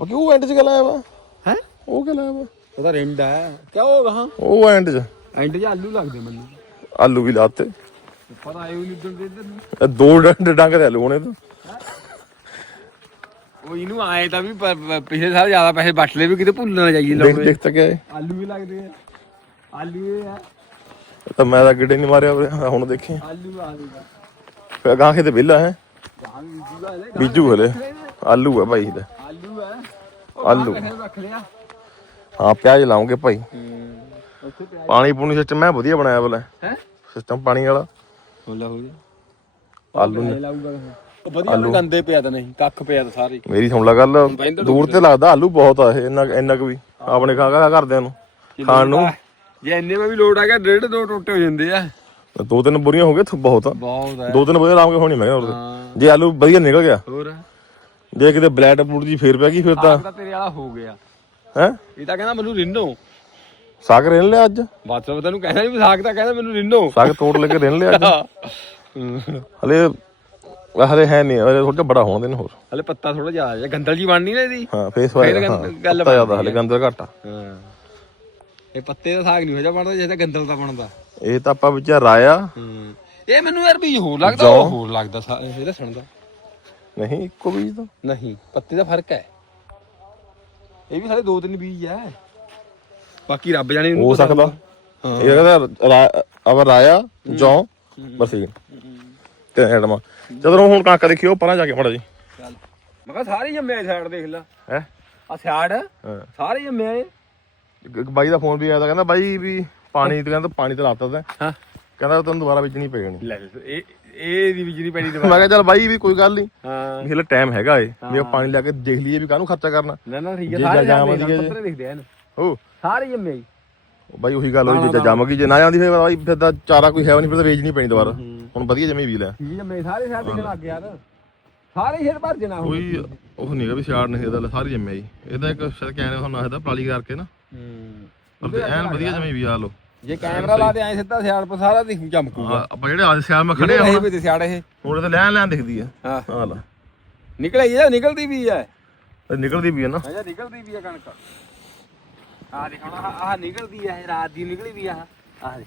ਬਾਕੀ ਉਹ ਐਂਡ 'ਚ ਗੱਲ ਆਇਆ ਵਾ? ਹੈ? ਉਹ ਗੱਲ ਆਇਆ ਵਾ? ਉਹਦਾ ਰਿੰਡ ਹੈ। ਕਿਆ ਹੋਗਾ ਹਾਂ? ਉਹ ਐਂਡ 'ਚ। ਐਂਡ 'ਚ ਆਲੂ ਲੱਗਦੇ ਮੈਨੂੰ। ਆਲੂ ਵੀ ਲਾਤੇ। ਪਤਾ ਆਏ ਨਹੀਂ ਦਿੰਦੇ ਇਹ ਦੋ ਡੰਡ ਡੰਗ ਦੇ ਆਲੂ ਹੋਣੇ ਤਾਂ। ਉਹ ਇਹਨੂੰ ਆਏ ਤਾਂ ਵੀ ਪ- ਪ- ਪਿਛਲੇ ਸਾਲ ਜ਼ਿਆਦਾ ਪੈਸੇ ਬਚ ਲਏ ਵੀ ਕਿਤੇ ਭੁੱਲ ਨਾ ਜਾਈਏ ਦੇਖ ਲਾਉਣੇ ਦੇਖ ਤਾਂ ਆਲੂ ਵੀ ਲੱਗਦੇ ਆ। ਆਲੂ ਇਹ ਆ। ਤਾਂ ਮੈਂ ਤਾਂ ਗਿੱਡੇ ਨਹੀਂ ਮਾਰਿਆ ਉਰੇ, ਹੁਣ ਦੇਖੀ। ਆਲੂ ਆਲੂਗਾ ਫਿਰ ਗਾਂ ਖੇਤੇ ਵਿਹਲਾ ਹੈ। ਗਾਂ ਵੀ ਬੀਜੂ ਹਲੇ। ਆਲੂ ਹੈ ਭਾਈ ਇਹਦਾ। ਆਲੂ ਹੈ ਆਲੂ। ਆਲੂ ਰੱਖ ਲਿਆ? ਹਾਂ ਪਿਆਜ਼ ਲਾਉਂਗੇ ਭਾਈ। ਉੱਥੇ ਪਿਆ ਪਾਣੀ ਪੂਣੀ ਸਿਸਟਮ ਮੈਂ ਵਧੀਆ ਬਣਾਇਆ ਬੋਲੇ ਹੈ? ਸਿਸਟਮ ਪਾਣੀ ਵਾਲਾ। ਹੋਲਾ ਹੋ ਆਲੂ ਨੇ। ਲਾਊਗਾ ਉਹ ਵਧੀਆ ਵੀ ਗੰਦੇ ਪਿਆ ਤਾਂ ਨਹੀਂ ਕੱਖ ਪਿਆ ਤਾਂ ਸਾਰੇ ਮੇਰੀ ਸੁਣ ਲਾ ਗੱਲ ਦੂਰ ਤੇ ਲੱਗਦਾ ਆਲੂ ਬਹੁਤ ਆ ਇਹ ਇੰਨਾ ਇੰਨਾ ਕੁ ਵੀ। ਆਪਣੇ ਖਾ ਖਾ ਘਰਦਿਆਂ ਨੂੰ ਖਾਣ ਨੂੰ। ਜੇ ਇੰਨੇ ਵੀ ਲੋਡ ਆ ਗਿਆ ਡੇਢ ਦੋ ਟੋਟੇ ਹੋ ਜਾਂਦੇ ਆ। ਦੋ ਤਿੰਨ ਬੁਰੀਆਂ ਹੋ ਗਏ ਬਹੁਤ ਆ। ਬਹੁਤ ਦੋ ਤਿੰਨ ਵਧੀਆ ਆਰਾਮ ਕੇ ਹੋਣੀ ਮੈਂ ਕਿਹਾ ਹਾਂ। ਜੇ ਆਲੂ ਵਧੀਆ ਨਿਕਲ ਗਿਆ ਹੋਰ? ਜੇ ਕਿਤੇ ਬਲੈਟ ਬਲੂਟ ਜੀ ਫੇਰ ਪੈ ਗਈ ਫਿਰ ਤਾਂ ਤੇਰੇ ਵਾਲਾ ਹੋ ਗਿਆ। ਹੈ? ਇਹ ਤਾਂ ਕਹਿੰਦਾ ਮੈਨੂੰ ਰਿੰਨੋ। ਸਾਗ ਰਹਿਣ ਲਿਆ ਅੱਜ? ਬਾਦਸ਼ਾਹ ਤੈਨੂੰ ਕਹਿੰਦਾ ਵੀ ਸਾਗ ਤਾਂ ਕਹਿੰਦਾ ਮੈਨੂੰ ਰਿੰਨੋ। ਸਾਗ ਤੋੜ ਲੈ ਕੇ ਰਹਿਣ ਲਿਆ ਅੱਜ। ਹਲੇ ਹਲੇ ਹੈ ਨਹੀਂ ਹਲੇ ਥੋੜਾ ਬੜਾ ਹੋਣ ਦੇ ਨੇ ਹੋਰ। ਹਲੇ ਪੱਤਾ ਥੋੜਾ ਜ਼ਿਆਦਾ ਜਿਹਾ ਗੰਦਲ ਜੀ ਬਣਨੀ ਨਾ ਇਹਦੀ। ਹਾਂ ਫੇਸ ਫੇਰ ਵਾਇਆ ਗੱਲ- ਹਾਂ ਗੱਲ ਪੱਤਾ ਜ਼ਿਆਦਾ ਹਲੇ ਗੰਦਰ ਘੱਟ ਆ। ਹਾਂ। ਇਹ ਪੱਤੇ ਦਾ ਸਾਗ ਨਹੀਂ ਹੋ ਜਾ ਬਣਦਾ ਜਿਵੇਂ ਗੰਦਲ ਦਾ ਬਣਦਾ। ਇਹ ਤਾਂ ਆਪਾਂ ਵਿੱਚ ਰਾਇਆ। ਹੂੰ। ਇਹ ਮੈਨੂੰ ਯਾਰ ਵੀ ਹੋਰ ਲੱਗਦਾ ਉਹ ਹੋਰ ਲੱਗਦਾ ਸਾ- ਇਹ ਲਸਣ ਦਾ। ਨਹੀਂ ਇੱਕੋ ਬੀਜ ਤਾਂ। ਨਹੀਂ ਪੱਤੇ ਦਾ ਫ਼ਰਕ ਹੈ। ਇਹ ਵੀ ਸਾਰੇ ਦੋ ਤਿੰਨ ਬੀਜ ਹੈ ਬਾਕੀ ਰੱਬ ਜਾਣੇ ਇਹਨੂੰ ਹੋ ਪਤਾ ਸਕਦਾ। ਹਾਂ। ਇਹ ਕਹਿੰਦਾ ਅਵਰ ਰਾਇਆ ਜੌਂ ਬਰਸੀਨ ਤੇ ਐਡਮਾ ਜਦੋਂ ਹੁਣ ਕਾਕਾ ਦੇਖਿਓ ਪਰਾਂ ਜਾ ਕੇ ਮੜਾ ਜੀ। ਚੱਲ। ਮੈਂ ਕਿਹਾ ਸਾਰੇ ਜੰਮੇ ਸਾਈਡ ਦੇਖ ਲੈ। ਹੈ? ਆ ਸਾਈਡ ਸਾਰੇ ਜੰਮੇ ਆਏ ਇੱਕ ਬਾਈ ਦਾ ਫੋਨ ਵੀ ਆਇਆ ਤਾਂ ਕਹਿੰਦਾ ਬਾਈ ਵੀ ਪਾਣੀ ਤੇ ਕਹਿੰਦਾ ਪਾਣੀ ਤੇ ਲਾਤਾ ਤਾਂ। ਹਾਂ। ਕਹਿੰਦਾ ਤੈਨੂੰ ਦੁਬਾਰਾ ਵੇਚਣੀ ਪੈ ਜਾਣੀ ਲੈ ਇਹ ਇਹ ਦੀ ਬਿਜਲੀ ਪੈਣੀ ਮੈਂ ਕਿਹਾ ਚੱਲ ਬਾਈ ਵੀ ਕੋਈ ਗੱਲ ਨਹੀਂ ਹਾਂ। ਵੀ ਹਲੇ ਟਾਈਮ ਹੈਗਾ ਏ ਵੀ ਪਾਣੀ ਲਿਆ ਕੇ ਦੇਖ ਲਈਏ ਵੀ ਕਾਹਨੂੰ ਖਰਚਾ ਕਰਨਾ। ਨਾ ਨਾ ਠੀਕ ਹੈ ਸਾਰੇ ਜਾਵਾਂਗੇ। ਪੱਤਰੇ ਦਿਖਦੇ ਹਨ ਹੋ। ਸਾਰੇ ਜੰਮੇ ਬਾਈ ਉਹੀ ਗੱਲ ਹੋਈ ਜੇ ਜੰਮ ਗਈ ਜੇ ਨਾ ਜਾਂਦੀ ਫਿਰ ਬਾਈ ਫਿਰ ਤਾਂ ਚਾਰਾ ਕੋਈ ਹੈ ਨਹੀਂ ਫਿਰ ਤਾਂ ਵੇਚ ਨਹੀਂ ਪੈਣੀ ਦੁਬਾਰਾ। ਹੁਣ ਵਧੀਆ ਜਮੀ ਵੀ ਲੈ ਠੀਕ ਜੰਮੇ ਸਾਰੇ ਸਾਰੇ ਦਿਨ ਲੱਗ ਗਿਆ ਯਾਰ ਸਾਰੇ ਛੇੜ ਭਰ ਜਣਾ ਹੁਣ। ਕੋਈ ਉਹ ਨਹੀਂਗਾ ਵੀ ਸਿਆੜ ਨਹੀਂ ਇਹਦਾ ਸਾਰੀ ਜੰਮਿਆ ਜੀ। ਇਹਦਾ ਇੱਕ ਸ਼ਾਇਦ ਕੈਮਰੇ ਤੁਹਾਨੂੰ ਆਖਦਾ ਪਲਾਲੀ ਕਰਕੇ ਨਾ। ਹੂੰ। ਪਰ ਐਨ ਵਧੀਆ ਜਮੀ ਵੀ ਆ ਲੋ ਜੇ ਕੈਮਰਾ ਲਾ ਦੇ ਐ ਸਿੱਧਾ ਸਿਆੜ ਪਰ ਸਾਰਾ ਦਿਖੂ ਚਮਕੂਗਾ। ਆਪਾਂ ਜਿਹੜੇ ਅੱਜ ਸਿਆਲ ਮੈਂ ਖੜੇ ਆ ਹੁਣ। ਵੀ ਤੇ ਸਿਆੜ ਇਹ। ਹੁਣ ਤੇ ਲੈਣ ਲੈਣ ਦਿਖਦੀ ਆ। ਹਾਂ। ਆ ਲਾ। ਨਿਕਲੇ ਇਹ ਨਿਕਲਦੀ ਵੀ ਹੈ ਇਹ ਨਿਕਲਦੀ ਵੀ ਆ ਨਾ। ਅਜਾ ਨਿਕਲਦੀ ਵੀ ਹੈ ਕਣਕ। ਆ ਦੇਖ ਹੁਣ ਆਹ ਨਿਕਲਦੀ ਹੈ ਰਾਤ ਦੀ ਨਿਕਲੀ ਵੀ ਆ। ਆਹ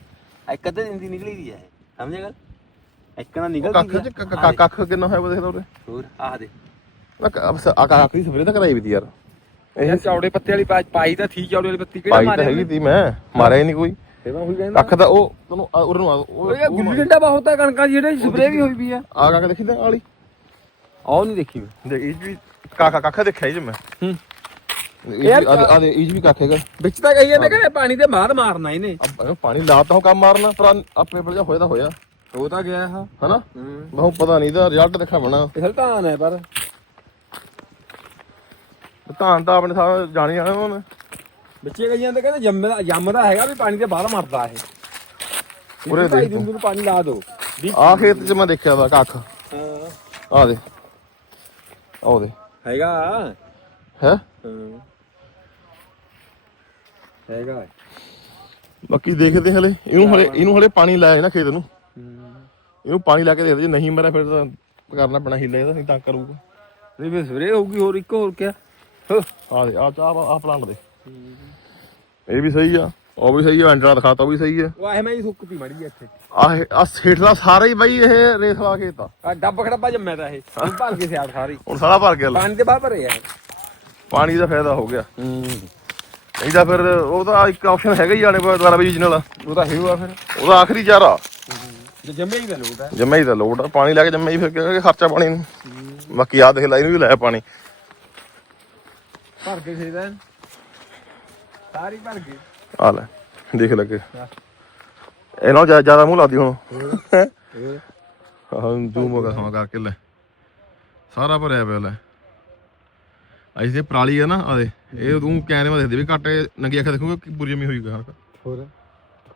ਇੱਕ ਅੱਧੇ ਦਿਨ ਦੀ ਨਿਕਲੀ ਵੀ ਹੈ ਸਮਝਿਆ ਗੱਲ? ਇੱਕ ਨਾ ਕੱਖ ਵੀ ਚ ਆ। ਕ- ਕ- ਕੱਖ ਕਿੰਨਾ ਹੋਇਆ ਵਾ ਦੇਖਦਾ ਉਰੇ? ਹੋਰ ਆਹ ਦੇ। ਮੈਂ ਕ- ਅਬਸ- ਆ ਕੱਖ ਦੀ ਸਪਰੇ ਤਾਂ ਕਰਾਈ ਵੀ ਤੀ ਯਾਰ। ਇਹ ਚੌੜੇ ਪੱਤੇ ਵਾਲੀ ਪਾ- ਪਾਈ ਤਾਂ ਥੀ ਚੌੜੇ ਵਾਲੀ ਪੱਤੀ ਕਿਹੜਾ ਪਾਈ ਤਾਂ ਮਾਰਿਆ ਹੈਗੀ ਤੀ ਮੈਂ ਮਾਰਿਆ ਹੀ ਨਹੀਂ ਕੋਈ। ਤੇ ਮੈਂ ਉਹੀ ਕਹਿੰਦਾ। ਕੱਖ ਦਾ ਉਹ ਤੈਨੂੰ ਆ- ਉਰੇ ਨੂੰ ਆ ਉਹ ਉਹ ਇਹ ਗੁੱਲੀ ਡੰਡਾ ਬਹੁਤ ਹੈ ਕਣਕਾਂ ਦੀ ਜਿਹੜੇ ਸਪਰੇ ਵੀ ਹੋਈ ਵੀ ਆ। ਆ ਕੱਖ ਦੇਖੀ ਤਾਂ ਆਲੀ ਆਹ ਨਹੀਂ ਦੇਖੀ ਮੈਂ। ਦੇਖ ਇਹ 'ਚ ਵੀ ਕੱਖ ਕੱਖ ਦੇਖਿਆ ਜੀ ਮੈਂ। ਹੂੰ। ਇਹ ਆ ਆ ਦੇ ਇਹ 'ਚ ਵੀ ਕੱਖ ਹੈਗਾ। ਵਿੱਚ ਤਾਂ ਕਹੀ ਜਾਂਦੇ ਕਿ ਪਾਣੀ ਬਾਅਦ ਮਾਰਨਾ ਇਹਨੇ। ਅਬ ਪਾਣੀ ਲਾਤਾ ਹੋ ਕੰਮ ਮਾਰਨਾ ਪਰ ਆਪਣੇ ਪਰ ਜਾ ਹੋਇਆ ਤਾਂ ਹੋਇਆ। ਉਹ ਤਾਂ ਗਿਆ ਹਾਂ ਹਨਾ? ਹੂੰ। ਪਤਾ ਨਹੀਂ ਦਾ ਰਿਜ਼ਲਟ ਦਿਖਾਵਣਾ। ਇਹ ਹਲਤਾਨ ਹੈ ਪਰ। ਧਾਨ ਤਾਂ ਆਪਣੇ ਸਾਰਾ ਜਾਣੀ ਜਾਣਾ ਉਹਨੇ ਬੱਚੇ ਕਹਿੰਦੇ ਜੰਮਦਾ ਜੰਮਦਾ ਹੈਗਾ ਵੀ ਪਾਣੀ ਦੇ ਬਾਹਰ ਮਰਦਾ ਇਹ। ਉਰੇ ਦਿਨ ਨੂੰ ਪਾਣੀ ਲਾ ਦੋ। ਵੀ ਆ ਖੇਤ 'ਚ ਮੈਂ ਦੇਖਿਆ ਵਾ ਕੱਖ। ਹਾਂ। ਆ ਦੇ ਆਹ ਦੇ ਹੈਗਾ। ਹੈ? ਹਾਂ। ਹੈਗਾ। ਬਾਕੀ ਦੇਖਦੇ ਹਲੇ। ਇਹਨੂੰ ਹਲੇ ਇਹਨੂੰ ਹਲੇ ਪਾਣੀ ਲਾਇਆ ਨਾ ਖੇਤ ਨੂੰ। ਇਹਨੂੰ ਪਾਣੀ ਲਾ ਕੇ ਦੇ ਦੇ ਜੇ ਨਹੀਂ ਮੇਰਾ ਫਿਰ ਤਾਂ ਕਰਨਾ ਪੈਣਾ ਹੀਲਾ ਇਹਦਾ ਨਹੀਂ ਤਾਂ ਕਰੂਗਾ। ਨਹੀਂ ਫਿਰ ਸਵੇਰੇ ਹੋਊਗੀ ਹੋਰ ਇੱਕ ਹੋਰ ਕਿਆ? ਹੋ ਆ ਦੇ ਆ ਚਾਹ ਆ ਪਲਾਂਟ ਦੇ। ਇਹ ਵੀ ਸਹੀ ਆ ਉਹ ਵੀ ਸਹੀ ਆ ਐਂਟਰਾ ਦਿਖਾਤਾ ਉਹ ਵੀ ਸਹੀ ਆ। ਉਹ ਆਹ ਮੈਂ ਹੀ ਸੁੱਕ ਪੀ ਮੜੀ ਇੱਥੇ। ਆ ਆ ਹੇਠਲਾ ਸਾਰਾ ਹੀ ਬਾਈ ਇਹ ਰੇਸ ਵਾਲਾ ਖੇਤ ਆ ਆ ਡੱਬ ਖੜੱਬਾ ਜੰਮਿਆ ਤਾਂ ਇਹ। ਹੁਣ ਭਰ ਕੇ ਸਿਆੜ ਸਾਰੀ। ਹੁਣ ਸਾਰਾ ਭਰ ਗਿਆ ਲੈ। ਪਾਣੀ ਦੇ ਬਾਹਰ ਭਰੇ ਆ ਪਾਣੀ ਦਾ ਫਾਇਦਾ ਹੋ ਗਿਆ। ਹੂੰ। ਨਹੀਂ ਤਾਂ ਫਿਰ ਉਹ ਤਾਂ ਇੱਕ ਆਪਸ਼ਨ ਹੈਗਾ ਹੀ ਆਣੇ ਦੁਆਰਾ ਬੀਜਣ ਵਾਲਾ ਉਹ ਤਾਂ ਆ ਫਿਰ। ਉਹਦਾ ਆਖਰੀ ਚਾਰਾ। ਜੇ ਜੰਮਿਆ ਹੀ ਤਾਂ ਲੋਟ ਹੈ ਜੰਮੇ ਆ। ਪਾਣੀ ਲਾ ਕੇ ਜੰਮੇ ਹੀ ਫਿਰ ਕਿਉਂਕਿ ਖਰਚਾ ਪਾਣੀ ਨੂੰ। ਬਾਕੀ ਆ ਦੇਖ ਲੈ ਇਹਨੂੰ ਵੀ ਲਾਇਆ ਪਾਣੀ। ਭਰ ਕੇ ਖੇਦਾ ਸਾਰੀ ਭਰ ਕੇ। ਆ ਲੈ ਦੇਖ ਲੱਗੇ ਇਹਨਾਂ ਜ਼ਿਆਦਾ ਮੂੰਹ ਲਾਦੀ ਹੁਣ। ਹਾਂ ਜ਼ੂਮ ਹੋ ਗਿਆ। ਸਮਾਂ ਕਰਕੇ ਲੈ। ਸਾਰਾ ਭਰਿਆ ਪਿਆ ਲੈ। ਅਜੇ ਤੇ ਪਰਾਲੀ ਆ ਨਾ ਆ ਦੇ। ਇਹ ਤੂੰ ਕੈਮਰੇ ਮਾ ਦੇਖਦੇ ਵੀ ਘੱਟ ਨੰਗੀ ਅੱਖ ਦੇਖੂਗਾ ਕਿ ਪੂਰੀ ਜਮੀ ਹੋਈ ਗਾ ਹੋਰ?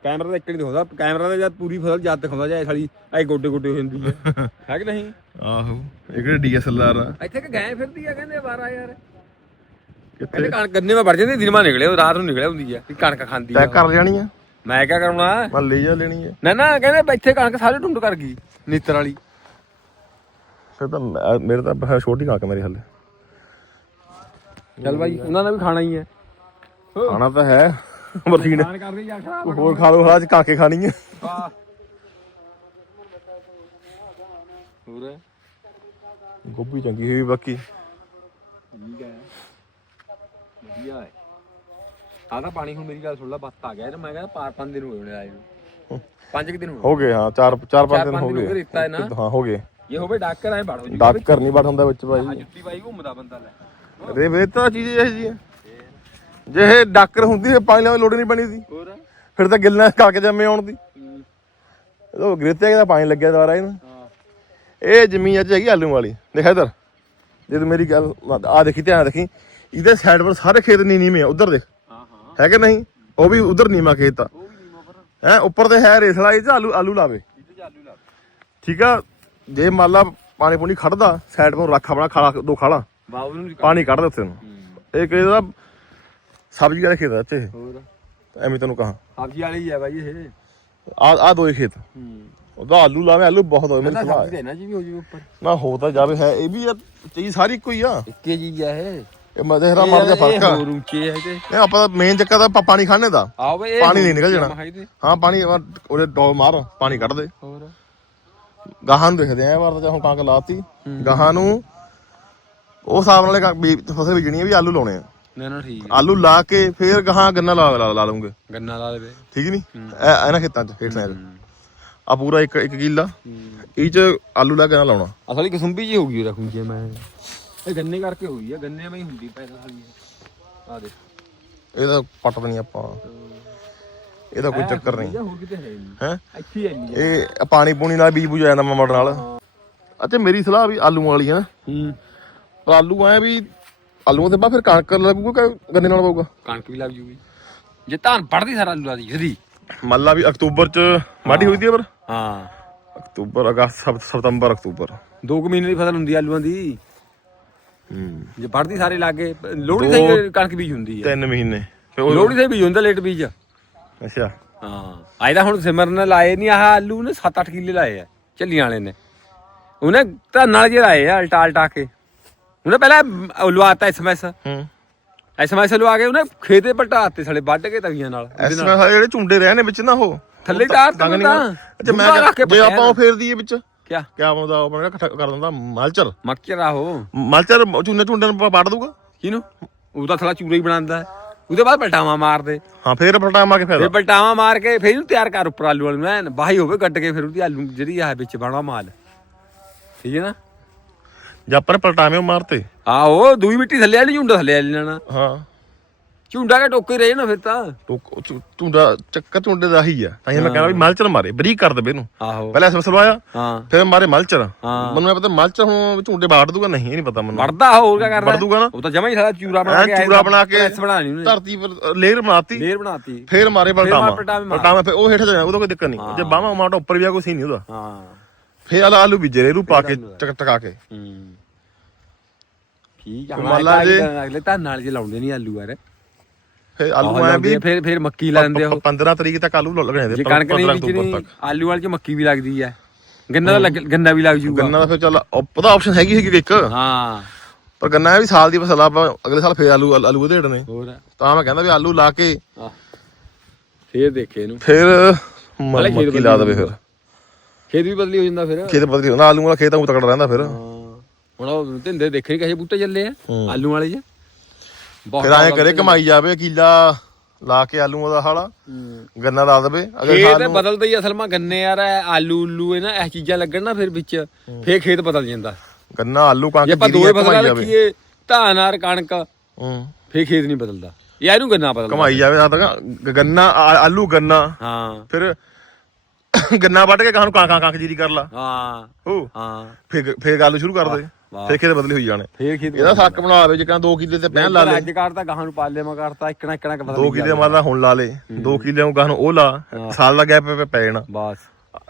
ਕੈਮਰਾ ਤਾਂ ਇੱਕ ਨਹੀਂ ਦਿਖਾਉਂਦਾ ਕੈਮਰਾ ਤਾਂ ਜਦ ਪੂਰੀ ਫਸਲ ਜਦ ਦਿਖਾਉਂਦਾ ਜਾਏ ਸਾਲੀ ਐ ਗੋਡੇ ਗੋਡੇ ਹੋ ਜਾਂਦੀ ਹੈ। ਹੈ ਕਿ ਨਹੀਂ? ਆਹੋ ਇਹ ਕਿਹੜੇ ਡੀਐਸਐਲਆਰ ਆ? ਇੱਥੇ ਕਿ ਗਏ ਫਿਰਦੀ ਆ ਕਹਿੰਦੇ 12 ਯਾਰ। ਕਿੱਥੇ? ਕਣਕ ਗੰਨੇ ਮੈਂ ਵੜ ਜਾਂਦੀ ਦਿਨ ਮਾ ਨਿਕਲੇ ਉਹ ਰਾਤ ਨੂੰ ਨਿਕਲਿਆ ਹੁੰਦੀ ਆ ਕਿ ਕਣਕ ਖਾਂਦੀ ਆ। ਕਰ ਜਾਣੀ ਆ। ਮੈਂ ਕਿਆ ਕਰਾਉਣਾ ਮੈਂ ਲੈ ਜਾ ਲੈਣੀ ਹੈ ਨਾ ਨਾ ਕਹਿੰਦੇ ਇੱਥੇ ਕਣਕ ਸਾਰੇ ਟੁੰਡ ਕਰ ਗਈ ਨੀਤਰ ਵਾਲੀ। ਫਿਰ ਤਾਂ ਮੇਰੇ ਤਾਂ ਛੋਟੀ ਕਾਕ ਮੇਰੇ ਹੱਲੇ। ਚੱਲ ਬਾਈ ਉਹਨਾਂ ਨੇ ਵੀ ਖਾਣਾ ਹੀ ਹੈ ਖਾਣਾ ਤਾਂ ਹੈ। ਮਰਸੀਨ ਖਾਣ ਕਰਦੇ ਜਾ ਖਰਾਬ ਹੋਰ ਖਾ ਲਓ ਅੱਜ ਕਾਕੇ ਖਾਣੀ ਹੋਰ? ਗੋਭੀ ਚੰਗੀ ਹੋਈ ਬਾਕੀ। ਠੀਕ ਹੈ। ਵਧੀਆ ਹੈ। ਆਹ ਤਾਂ ਪਾਣੀ ਹੁਣ ਮੇਰੀ ਗੱਲ ਸੁਣ ਲੈ ਬੱਤ ਆ ਗਿਆ ਇਹਨੂੰ ਮੈਂ ਕਹਿੰਦਾ ਪਾਰ ਪੰਜ ਦਿਨ ਹੋਏ ਹੋਣੇ ਆਏ ਨੂੰ। ਪੰਜ ਕੁ ਦਿਨ ਹੋਏ ਹੋ ਗਏ ਹਾਂ ਚਾਰ ਚਾਰ ਪੰਜ ਦਿਨ ਹੋ ਗਏ। ਹੈ ਨਾ। ਹਾਂ ਹੋ ਗਏ। ਜੇ ਹੋਵੇ ਡਾਕਰ ਆਏ ਵੜ ਹੋ ਜੀ ਡਾਕ ਕਰਨੀ ਬਾਟ ਹੁੰਦਾ ਵਿੱਚ ਆਹ ਭਾਈ ਜੁੱਤੀ ਬਾਈ ਘੁੰਮਦਾ ਬੰਦਾ ਲੈ। ਰੇ ਵੇ ਤਾਂ ਚੀਜ਼ ਇਹ ਹੈ ਜੇ ਇਹ ਡਾਕਰ ਹੁੰਦੀ ਫਿਰ ਪਾਣੀ ਲਾਉਣ ਦੀ ਲੋੜ ਨਹੀਂ ਬਣੀ ਸੀ। ਹੋਰ? ਫਿਰ ਤਾਂ ਗਿੱਲਣਾ ਕਾਕੇ ਜੰਮੇ ਆਉਣ ਦੀ। ਉਹ ਗ੍ਰੇਤੇ ਦਾ ਪਾਣੀ ਲੱਗਿਆ ਦੁਆਰਾ ਇਹਨੂੰ। ਇਹ ਜ਼ਮੀਨ ਅੱਜ ਹੈਗੀ ਆਲੂ ਵਾਲੀ। ਦੇਖ ਇਧਰ। ਜੇ ਤੂੰ ਮੇਰੀ ਗੱਲ ਆ ਦੇਖੀ ਧਿਆਨ ਰੱਖੀ ਇਹਦੇ ਸਾਈਡ ਪਰ ਸਾਰੇ ਖੇਤ ਨਹੀਂ ਨੀਵੇਂ ਆ ਉਧਰ ਦੇਖ। ਹਾਂ ਹਾਂ। ਹੈ ਕਿ ਨਹੀਂ? ਉਹ ਵੀ ਉਧਰ ਨੀਵਾਂ ਖੇਤ ਆ। ਉਹ ਵੀ ਹੈ ਉੱਪਰ ਤੇ ਹੈ ਰੇਸਲਾ ਇਹ 'ਚ ਆਲੂ ਆਲੂ ਲਾਵੇ। ਠੀਕ ਆ? ਜੇ ਮੰਨ ਲਾ ਪਾਣੀ ਪੂਣੀ ਖੜਦਾ ਸਾਈਡ ਪਰ ਰੱਖ ਆਪਣਾ ਖਾਲਾ ਦੋ ਖਾਲਾ। ਬਾਬੂ ਨੂੰ ਪਾਣੀ ਕੱਢ ਦੇ ਉੱਥੇ ਨੂੰ। ਇਹ ਕਿਹਦਾ ਸਬਜ਼ੀ ਵਾਲੇ ਖੇਤ ਆ ਇੱਥੇ। ਹੋਰ? ਐਵੇਂ ਤੈਨੂੰ ਕਹਾਂ। ਸਬਜ਼ੀ ਵਾਲੀ ਹੀ ਆ ਬਾਈ ਇਹ। ਆ ਆ ਦੋ ਹੀ ਖੇਤ। ਹੂੰ। ਉਹਦਾ ਆਲੂ ਲਾਵੇ ਆਲੂ ਬਹੁਤ ਹੋਏ ਮੈਨੂੰ ਮੈਂ ਸਲਾਹ ਸਬਜ਼ੀ ਦੇਣਾ ਜੀ ਵੀ ਹੋ ਜੂ ਉੱਪਰ। ਨਾ ਹੋ ਤਾਂ ਜਾਵੇ ਹੈ ਇਹ ਵੀ ਆ, ਚੀਜ਼ ਸਾਰੀ ਇੱਕੋ ਹੀ ਆ। ਇੱਕੇ ਜੀ ਆ ਇਹ। ਇਹ ਮਜ਼ਹਰਾ ਮਰ ਦਾ ਫ਼ਰਕ ਆ। ਹੋਰ ਉੱਚੇ ਹੈ ਤੇ ਇਹ ਆਪਾਂ ਮੇਨ ਚੱਕਰ ਦਾ ਆਪਾਂ ਪਾਣੀ ਖਾਣੇ ਦਾ। ਆਓ ਬਈ ਪਾਣੀ ਨਹੀਂ ਨਿਕਲ ਜਾਣਾ। ਮਹਾਈ ਤੇ ਹਾਂ ਪਾਣੀ ਉਹਦੇ ਡੋਲ ਮਾਰ ਪਾਣੀ ਕੱਢ ਦੇ। ਹੋਰ? ਗਾਹਾਂ ਨੂੰ ਦੇਖਦੇ ਆ ਇਹ ਵਾਰ ਤਾਂ ਹੁਣ ਕਣਕ ਲਾਤੀ। ਗਾਹਾਂ ਨੂੰ ਉਹ ਹਿਸਾਬ ਨਾਲੇ ਫਸਲ ਬੀਜਣੀ ਆ ਵੀ ਆਲੂ ਲਾਉਣੇ ਆ। ਨਾ ਨਾ ਠੀਕ ਆਲੂ ਲਾ ਕੇ ਫੇਰ ਗਾਹਾਂ ਗੰਨਾ ਲਾ ਲਾ ਲਾ ਲਵਾਂਗੇ ਗੰਨਾ ਲਾ ਲਵੇ ਠੀਕ ਨਹੀਂ ਇਹ ਇਹਨਾਂ ਖੇਤਾਂ 'ਚ ਹੇਠ ਸਾਈਡ। ਆ ਪੂਰਾ ਇੱਕ ਇੱਕ ਕਿੱਲਾ। ਇਹ 'ਚ ਆਲੂ ਲਾ ਕੇ ਨਾ ਲਾਉਣਾ। ਅਸਲੀ ਕਸੁੰਬੀ ਜੀ ਹੋ ਗਈ ਰੱਖੂੰ ਜੇ ਮੈਂ। ਇਹ ਗੰਨੇ ਕਰਕੇ ਹੋਈ ਆ ਗੰਨੇ ਮੈਂ ਹੀ ਹੁੰਦੀ ਪੈਦਾ ਸਾਲੀ। ਆ ਦੇ ਇਹਦਾ ਪੱਟ ਦੇਣੀ ਆਪਾਂ। ਇਹਦਾ ਕੋਈ ਚੱਕਰ ਨਹੀਂ। ਹੈ ਨਹੀਂ। ਨਹੀਂ। ਇਹ ਪਾਣੀ ਪੂਣੀ ਨਾਲ ਬੀਜ ਬੁਝ ਆ ਜਾਂਦਾ ਮੋਟਰ ਨਾਲ। ਅੱਛਾ ਮੇਰੀ ਸਲਾਹ ਵੀ ਆਲੂ ਵਾਲੀ ਹੈ ਨਾ। ਹੂੰ। ਆਲੂ ਆਏ ਵੀ ਆਲੂਆਂ ਤੇ ਬਾਅਦ ਫਿਰ ਕਣਕ ਲੱਗੂਗਾ ਕਿ ਗੰਨੇ ਨਾਲ ਪਊਗਾ ਕਣਕ ਵੀ ਲੱਗ ਜੂਗੀ। ਜੇ ਧਾਨ ਪੜਦੀ ਸਾਰਾ ਆਲੂ ਦੀ ਜਦੀ। ਮੰਨ ਲਾ ਵੀ ਅਕਤੂਬਰ ਚ ਵਾਢੀ ਹੋਈ ਦੀ ਹੈ ਪਰ ਹਾਂ। ਅਕਤੂਬਰ ਅਗਸਤ ਸਤ- ਸਤੰਬਰ ਅਕਤੂਬਰ। ਦੋ ਕੁ ਮਹੀਨੇ ਦੀ ਫਸਲ ਹੁੰਦੀ ਆ ਆਲੂਆਂ ਦੀ। ਹੂੰ। ਜੇ ਪੜਦੀ ਸਾਰੇ ਲਾਗੇ ਲੋਹੜੀ ਸਹੀ ਕਣਕ ਬੀਜ ਹੁੰਦੀ ਆ। ਤਿੰਨ ਮਹੀਨੇ। ਫਿਰ ਉਹ ਲੋਹੜੀ ਸਹੀ ਬੀਜ ਹੁੰਦਾ ਲੇਟ ਬੀਜ। ਅੱਛਾ। ਹਾਂ। ਤਾਂ ਹੁਣ ਸਿਮਰ ਨੇ ਲਾਏ ਨਹੀਂ ਆਹ ਆਲੂ ਨੇ 7-8 ਕਿੱਲੇ ਲਾਏ ਆ ਝੱਲੀਆਂ ਵਾਲੇ ਨੇ। ਉਹਨੇ ਤਾਂ ਨਾਲ ਜੇ ਲਾਏ ਆ ਅਲਟਾ ਅਲਟਾ ਕੇ। ਉਹਨੇ ਪਹਿਲਾਂ ਉਹ ਲਵਾਤਾ ਐਸਐਮਐਸ ਹੂੰ। ਐਸਐਮਐਸ ਲਵਾ ਕੇ ਉਹਨੇ ਖੇਤੇ ਪਲਟਾਤੇ ਸਾਲੇ ਵੱਢ ਕੇ ਤਵੀਆਂ ਨਾਲ ਇਸ ਵਿੱਚ ਜਿਹੜੇ ਝੁੰਡੇ ਰਹੇ ਨੇ ਵਿੱਚ ਨਾ ਉਹ ਥੱਲੇ ਤਾਰ ਤਾ ਅੱਛਾ ਮੈਂ ਜੇ ਆਪਾਂ ਉਹ ਫੇਰ ਦਈਏ ਵਿੱਚ ਕਿਆ? ਕਿਆ ਬਣਦਾ ਆਪਣਾ ਇਕੱਠਾ ਕਰ ਦਿੰਦਾ ਮਲਚਰ। ਮੱਕਰ ਆਹੋ ਮਲਚਰ ਝੁੰਡੇ ਝੁੰਡੇ ਨੂੰ ਵੱਢ ਦੂਗਾ ਕਿਹਨੂੰ? ਉਹ ਤਾਂ ਥਲਾ ਚੂਰਾ ਹੀ ਬਣਾਉਂਦਾ। ਉਹਦੇ ਬਾਅਦ ਪਲਟਾਵਾ ਮਾਰਦੇ। ਹਾਂ ਫੇਰ ਪਲਟਾ ਮਾ ਕੇ ਫਿਰ ਪਲਟਾਵਾ ਮਾਰ ਕੇ ਫਿਰ ਇਹਨੂੰ ਤਿਆਰ ਕਰ ਉੱਪਰ ਆਲੂ ਵਾਲੀ ਨੂੰ। ਐਨ ਬਾਹੀ ਹੋਵੇ ਕੱਟ ਕੇ ਫਿਰ ਉਹਦੀ ਆਲੂ ਜਿਹੜੀ ਆ ਵਿੱਚ ਬਣਾ ਮਾਲ। ਠੀਕ ਹੈ ਨਾ? ਜੇ ਆਪਾਂ ਨੇ ਪਲਟਾਵੇਂ ਉਹ ਮਾਰਤੇ। ਆਹੋ ਦੂਈ ਮਿੱਟੀ ਥੱਲੇ ਵਾਲੀ ਝੁੰਡਾ ਥੱਲੇ ਵਾਲੀ ਲੈਣਾ। ਹਾਂ। ਝੁੰਡਾ ਕੇ ਟੋਕੇ ਰਹੇ ਨਾ ਫਿਰ ਤਾਂ। ਝੁੰਡਾ ਚੱਕਰ ਝੁੰਡੇ ਦਾ ਹੀ ਆ। ਤਾਂ ਮੈਂ ਕਹਿੰਦਾ ਵੀ ਮਲਚਰ ਮਾਰੇ ਬਰੀਕ ਕਰ ਦੇਵੇ ਇਹਨੂੰ। ਆਹੋ। ਪਹਿਲਾਂ ਐਸਐਮਐਸ ਲਵਾਇਆ ਹਾਂ। ਫਿਰ ਮਾਰੇ ਮਲਚਰ। ਮੈਨੂੰ ਇਹ ਪਤਾ ਮਲਚਰ ਹੁਣ ਝੁੰਡੇ ਬਾੜ ਦੂਗਾ ਨਹੀਂ ਇਹ ਨਹੀਂ ਪਤਾ ਮੈਨੂੰ। ਵੜਦਾ ਹੋਰ ਕੀ ਕਰਦਾ। ਵੜ ਦੂਗਾ ਨਾ। ਉਹ ਤਾਂ ਜਮਾ ਹੀ ਸਾਰਾ ਚੂਰਾ ਬਣਾ ਕੇ ਚੂਰਾ ਬਣਾ ਕੇ ਪ੍ਰੈਸ ਬਣਾਣੀ ਉਹਨੇ। ਧਰਤੀ ਪਰ ਲੇਅਰ ਬਣਾਤੀ ਲੇਰ ਬਣਾਤੀ। ਫੇਰ ਮਾਰੇ ਪਲਟਾਵਾ। ਪਲਟਾਵੇਂ ਫੇਰ ਉਹ ਹੇਠ ਜਾਣਾ ਉਹਦਾ ਕੋਈ ਦਿੱਕਤ ਨਹੀਂ। ਜੇ ਬਾਹਾਂ ਮਾਟਾ ਉੱਪਰ ਵੀ ਆ ਕੋਈ ਸੀ ਨਹੀਂ ਉਹਦਾ। ਹਾਂ। ਫੇਰ ਆਲਾ ਬੀਜੇ ਰੂ ਪਾ ਕੇ ਟਕ ਟਕਾ ਕੇ। ਹੂੰ। ਠੀਕ ਆ ਮੰਨ ਲਾ ਜੇ- ਅਗਲੇ ਤਾਂ ਨਾਲ ਜੇ ਲਾਉਂਦੇ ਨਹੀਂ ਆਲੂ ਯਾਰ। ਫੇਰ ਆਲੂ ਐ ਵੀ ਫਿਰ ਫਿਰ ਮੱਕੀ ਲਾਉਂਦੇ ਉਹ। 15 ਤਰੀਕ ਤੱਕ ਆਲੂ ਲੱਗਣੇ ਜੇ ਦੇ ਕਣਕ ਨਹੀਂ ਬੀਜਣੀ ਆਲੂ ਵਾਲੇ ਚ ਮੱਕੀ ਵੀ ਲੱਗਦੀ ਆ। ਗੰਨਾ ਦਾ ਗੰਨਾ ਵੀ ਲੱਗ ਜੂਗਾ। ਗੰਨਾ ਦਾ ਫੇਰ ਚੱਲ ਉਹਦਾ ਆਪਸ਼ਨ ਹੈਗੀ ਸੀ ਇੱਕ। ਹਾਂ। ਪਰ ਗੰਨਾ ਵੀ ਸਾਲ ਦੀ ਫਸਲ ਆ ਆਪਾਂ ਅਗਲੇ ਸਾਲ ਫੇਰ ਆਲੂ ਆਲੂ ਢਣੇ ਹੋਰ? ਤਾਂ ਮੈਂ ਕਹਿੰਦਾ ਵੀ ਆਲੂ ਲਾ ਕੇ ਫੇਰ ਦੇਖੇ ਇਹਨੂੰ। ਫੇਰ ਮੱਕੀ ਲਾ ਦੇਵੇ ਫਿਰ। ਖੇਤ ਵੀ ਬਦਲੀ ਹੋ ਜਾਂਦਾ ਫਿਰ। ਖੇਤ ਬਦਲੀ ਹੁੰਦਾ ਆਲੂ ਵਾਲਾ ਖੇਤ ਉਹ ਤਕੜਾ ਰਹਿੰਦਾ ਫਿਰ। ਹੁਣ ਉਹ ਧਿੰਦੇ ਦੇਖੇ ਕਹੇ ਬੂਟੇ ਚੱਲੇ ਆ। ਆਲੂ ਵਾਲੇ ਬਹੁਤ ਫਿਰ ਐਂ ਕਰੇ ਕਮਾਈ ਜਾਵੇ ਕਿੱਲਾ ਲਾ ਕੇ ਆਲੂ ਦਾ ਹਾਲਾ। ਗੰਨਾ ਲਾ ਦੇਵੇ ਅਗਲੇ ਖੇਤ ਨੂੰ ਬਦਲਦਾ ਹੀ ਅਸਲ ਮਾ ਗੰਨੇ ਯਾਰ ਆਲੂ ਉਲੂ ਇਹ ਨਾ ਇਹ ਚੀਜ਼ਾਂ ਲੱਗਣ ਨਾ ਫਿਰ ਵਿੱਚ ਫੇਰ ਖੇਤ ਬਦਲ ਜਾਂਦਾ। ਗੰਨਾ ਆਲੂ ਜੇ ਕਣਕ ਆਪਾਂ ਜੀਰੀ ਦੋਏ ਜਾਵੇ। ਰੱਖੀਏ ਧਾਨ ਆਰ ਕਣਕ ਹੂੰ। ਫੇਰ ਖੇਤ ਨਹੀਂ ਬਦਲਦਾ। ਯਾ ਇਹਨੂੰ ਗੰਨਾ ਬਦਲਦਾ। ਕਮਾਈ ਜਾਵੇ ਤਾਂ ਤੱਕ ਗੰਨਾ ਆਲੂ ਗੰਨਾ। ਹਾਂ। ਫਿਰ ਗੰਨਾ ਵੱਢ ਕੇ ਕਹਾਂ ਨੂੰ ਕਾਂ ਕਾਂ ਕਾਂ ਜੀਰੀ ਕਰ ਲਾ। ਹਾਂ। ਹੋ। ਹਾਂ। ਫੇਰ ਫੇਰ ਗੱਲ ਸ਼ੁਰੂ ਕਰ ਦੇ। ਫੇਰ ਖੇਤ ਬਦਲੀ ਹੋਈ ਜਾਣੇ। ਫੇਰ ਖੇਤ ਇਹਦਾ ਸੱਕ ਬਣਾਵੇ ਜੇ ਕਹਾਂ 2 ਕਿੱਲੇ ਤੇ ਪਹਿਨ ਲਾ ਲੇ। ਅੱਜ ਕਰਤਾ ਗਾਹਾਂ ਨੂੰ ਪਾਲੇ ਮਾ ਕਰਤਾ ਇਕਣਾ ਇਕਣਾ ਬਦਲ 2 ਕਿੱਲੇ ਮਾਰਦਾ ਹੁਣ ਲਾ ਲੇ। 2 ਕਿੱਲੇ ਨੂੰ ਕਹਾਂ ਨੂੰ ਉਹ ਲਾ ਸਾਲ ਦਾ ਗੈਪ ਪੈ ਜਾਣਾ ਬਸ।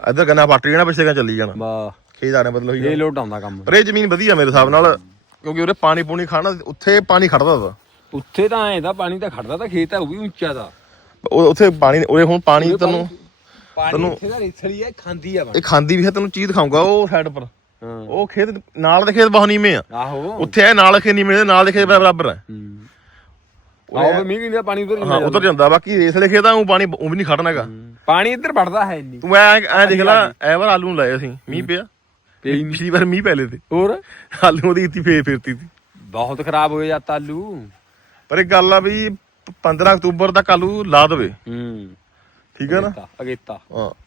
ਇੱਧਰ ਗੰਨਾ ਪੱਟ ਜਾਣਾ ਪਿੱਛੇ ਕਾ ਚੱਲੀ ਜਾਣਾ। ਵਾਹ। ਖੇਤ ਆਣੇ ਬਦਲ ਹੋਈ ਇਹ ਲੋਟ ਆਉਂਦਾ ਕੰਮ। ਪਰ ਇਹ ਜ਼ਮੀਨ ਵਧੀਆ ਮੇਰੇ ਹਿਸਾਬ ਨਾਲ ਕਿਉਂਕਿ ਉਰੇ ਪਾਣੀ ਪੂਣੀ ਖਾਣਾ ਉੱਥੇ ਪਾਣੀ ਖੜਦਾ ਤਾ ਉੱਥੇ ਤਾਂ ਐ ਦਾ ਪਾਣੀ ਤਾਂ ਖੜਦਾ ਤਾਂ ਖੇਤ ਆ ਉਹ ਵੀ ਉੱਚਾ ਦਾ ਉੱਥੇ ਪਾਣੀ ਉਰੇ ਹੁਣ ਪਾਣੀ ਤੈਨੂੰ ਪਾਣੀ ਇੱਥੇ ਦਾ ਰੇਥਲੀ ਹੈ ਖਾਂਦੀ ਆ ਇਹ ਖਾਂਦੀ ਵੀ ਹੈ ਤੈਨੂੰ ਚੀਜ਼ ਦਿਖਾਉਂਗਾ ਉਹ ਸਾਈਡ ਪਰ। ਉਹ ਖੇਤ ਨਾਲ ਦੇ ਖੇਤ ਬਹੁਤ ਨੀਵੇਂ ਆ। ਆਹੋ। ਉੱਥੇ ਇਹ ਨਾਲ ਖੇਤ ਨੀਵੇਂ ਦੇ ਨਾਲ ਦੇ ਖੇਤ ਬਰਾਬਰ ਹੈ। ਹੂੰ ਆਓ ਵੀ ਮੀਂਹ ਕਿੰਨਾ ਪਾਣੀ ਉਧਰ ਹਾਂ ਉਧਰ ਜਾਂਦਾ ਬਾਕੀ ਰੇਸਲੇ ਖੇਤ ਆ ਉਹ ਪਾਣੀ ਉਹ ਵੀ ਨਹੀਂ ਖੜਨਾ ਹੈਗਾ। ਪਾਣੀ ਇੱਧਰ ਵੜਦਾ ਹੈ ਨਹੀਂ। ਤੂੰ ਐ ਐ ਦੇਖ ਲੈ ਐ ਵਾਰ ਆਲੂ ਨੂੰ ਲਾਏ ਅਸੀਂ ਮੀਂਹ ਪਿਆ। ਪਿਛਲੀ ਵਾਰ ਮੀਂਹ ਪੈ ਲਏ ਤੇ। ਹੋਰ? ਆਲੂ ਦੀ ਇੱਤੀ ਫੇਰ ਫਿਰਤੀ ਸੀ ਬਹੁਤ ਖਰਾਬ ਹੋਏ ਜਾਂ ਆਲੂ ਪਰ ਇੱਕ ਗੱਲ ਆ ਵੀ 15 ਅਕਤੂਬਰ ਤੱਕ ਆਲੂ ਲਾ ਦੇਵੇ। ਹੂੰ। ਠੀਕ ਹੈ ਨਾ? ਅਗੇਤਾ। ਹਾਂ।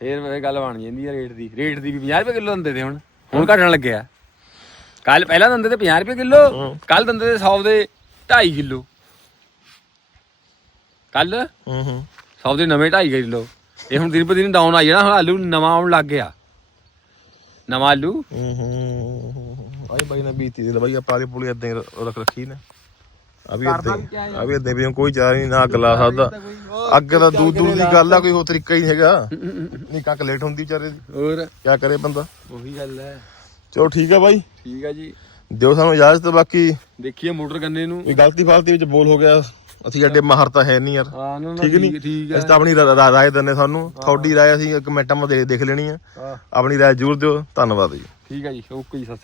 ਫੇਰ ਮੇਰੇ ਗੱਲ ਬਣ ਜਾਂਦੀ ਆ ਰੇਟ ਦੀ। ਰੇਟ ਦੀ ਵੀ 50 ਰੁਪਏ ਕਿਲੋ ਦਿੰਦੇ ਤੇ ਹੁਣ। ਹੁਣ ਘਟਣ ਲੱਗਿਆ। ਕੱਲ ਪਹਿਲਾਂ ਦਿੰਦੇ ਤੇ 50 ਰੁਪਏ ਕਿਲੋ ਕੱਲ ਦਿੰਦੇ ਤੇ 100 ਦੇ 2.5 ਕਿਲੋ। ਕੱਲ ਹੂੰ ਹੂੰ। 100 ਦੇ ਨਵੇਂ 2.5 ਕਿਲੋ। ਇਹ ਹੁਣ ਦਿਨ ਬ ਦਿਨ ਡਾਊਨ ਆਈ ਜਾਣਾ ਹੁਣ ਆਲੂ ਨਵਾਂ ਆਉਣ ਲੱਗ ਗਿਆ। ਨਵਾਂ ਆਲੂ। ਹੂੰ ਹੂੰ ਆਈ ਬਾਈ ਨੇ ਬੀਤੀ ਦੇ ਬਾਈ ਆਪਾਂ ਵਾਲੀ ਪੁਲੀ ਇਦਾਂ ਰੱਖ ਰੱਖੀ ਨੇ। ਆ ਵੀ ਇਦਾਂ ਆ ਵੀ ਇਦਾਂ ਵੀ ਕੋਈ ਚਾਰ ਨਹੀਂ ਨਾ ਅੱਗ ਲਾ ਸਕਦਾ ਅੱਗ ਦਾ ਦੂਰ ਦੂਰ ਦੀ ਗੱਲ ਆ ਕੋਈ ਹੋਰ ਤਰੀਕਾ ਹੀ ਨਹੀਂ ਹੈਗਾ। ਨਹੀਂ ਕੱਕ ਲੇਟ ਹੁੰਦੀ ਵਿਚਾਰੇ ਦੀ। ਹੋਰ? ਕੀ ਕਰੇ ਬੰਦਾ? ਉਹੀ ਗੱਲ ਹੈ। ਚਲੋ ਠੀਕ ਹੈ ਬਾਈ। ਠੀਕ ਆ ਜੀ। ਦਿਓ ਸਾਨੂੰ ਇਜਾਜ਼ਤ ਬਾਕੀ ਦੇਖੀਏ ਮੋਟਰ ਗੰਨੇ ਨੂੰ। ਕੋਈ ਗਲਤੀ ਫਾਲਤੀ ਵਿੱਚ ਬੋਲ ਹੋ ਗਿਆ ਅਸੀਂ ਐਡੇ ਮਾਹਰ ਤਾਂ ਹੈ ਨਹੀਂ ਯਾਰ। ਹਾਂ ਠੀਕ ਨਹੀਂ ਠੀਕ ਹੈ ਅਸੀਂ ਤਾਂ ਆਪਣੀ ਰਾਏ ਦਿੰਨੇ ਸਾਨੂੰ। ਤੁਹਾਡੀ ਰਾਏ ਅਸੀਂ ਕਮੈਂਟਾਂ 'ਚ ਦੇਖ ਦੇਖ ਲੈਣੀ ਆ। ਹਾਂ। ਆਪਣੀ ਰਾਏ ਜ਼ਰੂਰ ਦਿਓ। ਧੰਨਵਾਦ ਜੀ। ਠੀਕ ਹੈ ਜੀ ਓਕੇ ਜੀ ਸਤਿ ਸ਼੍ਰੀ ਅਕਾਲ।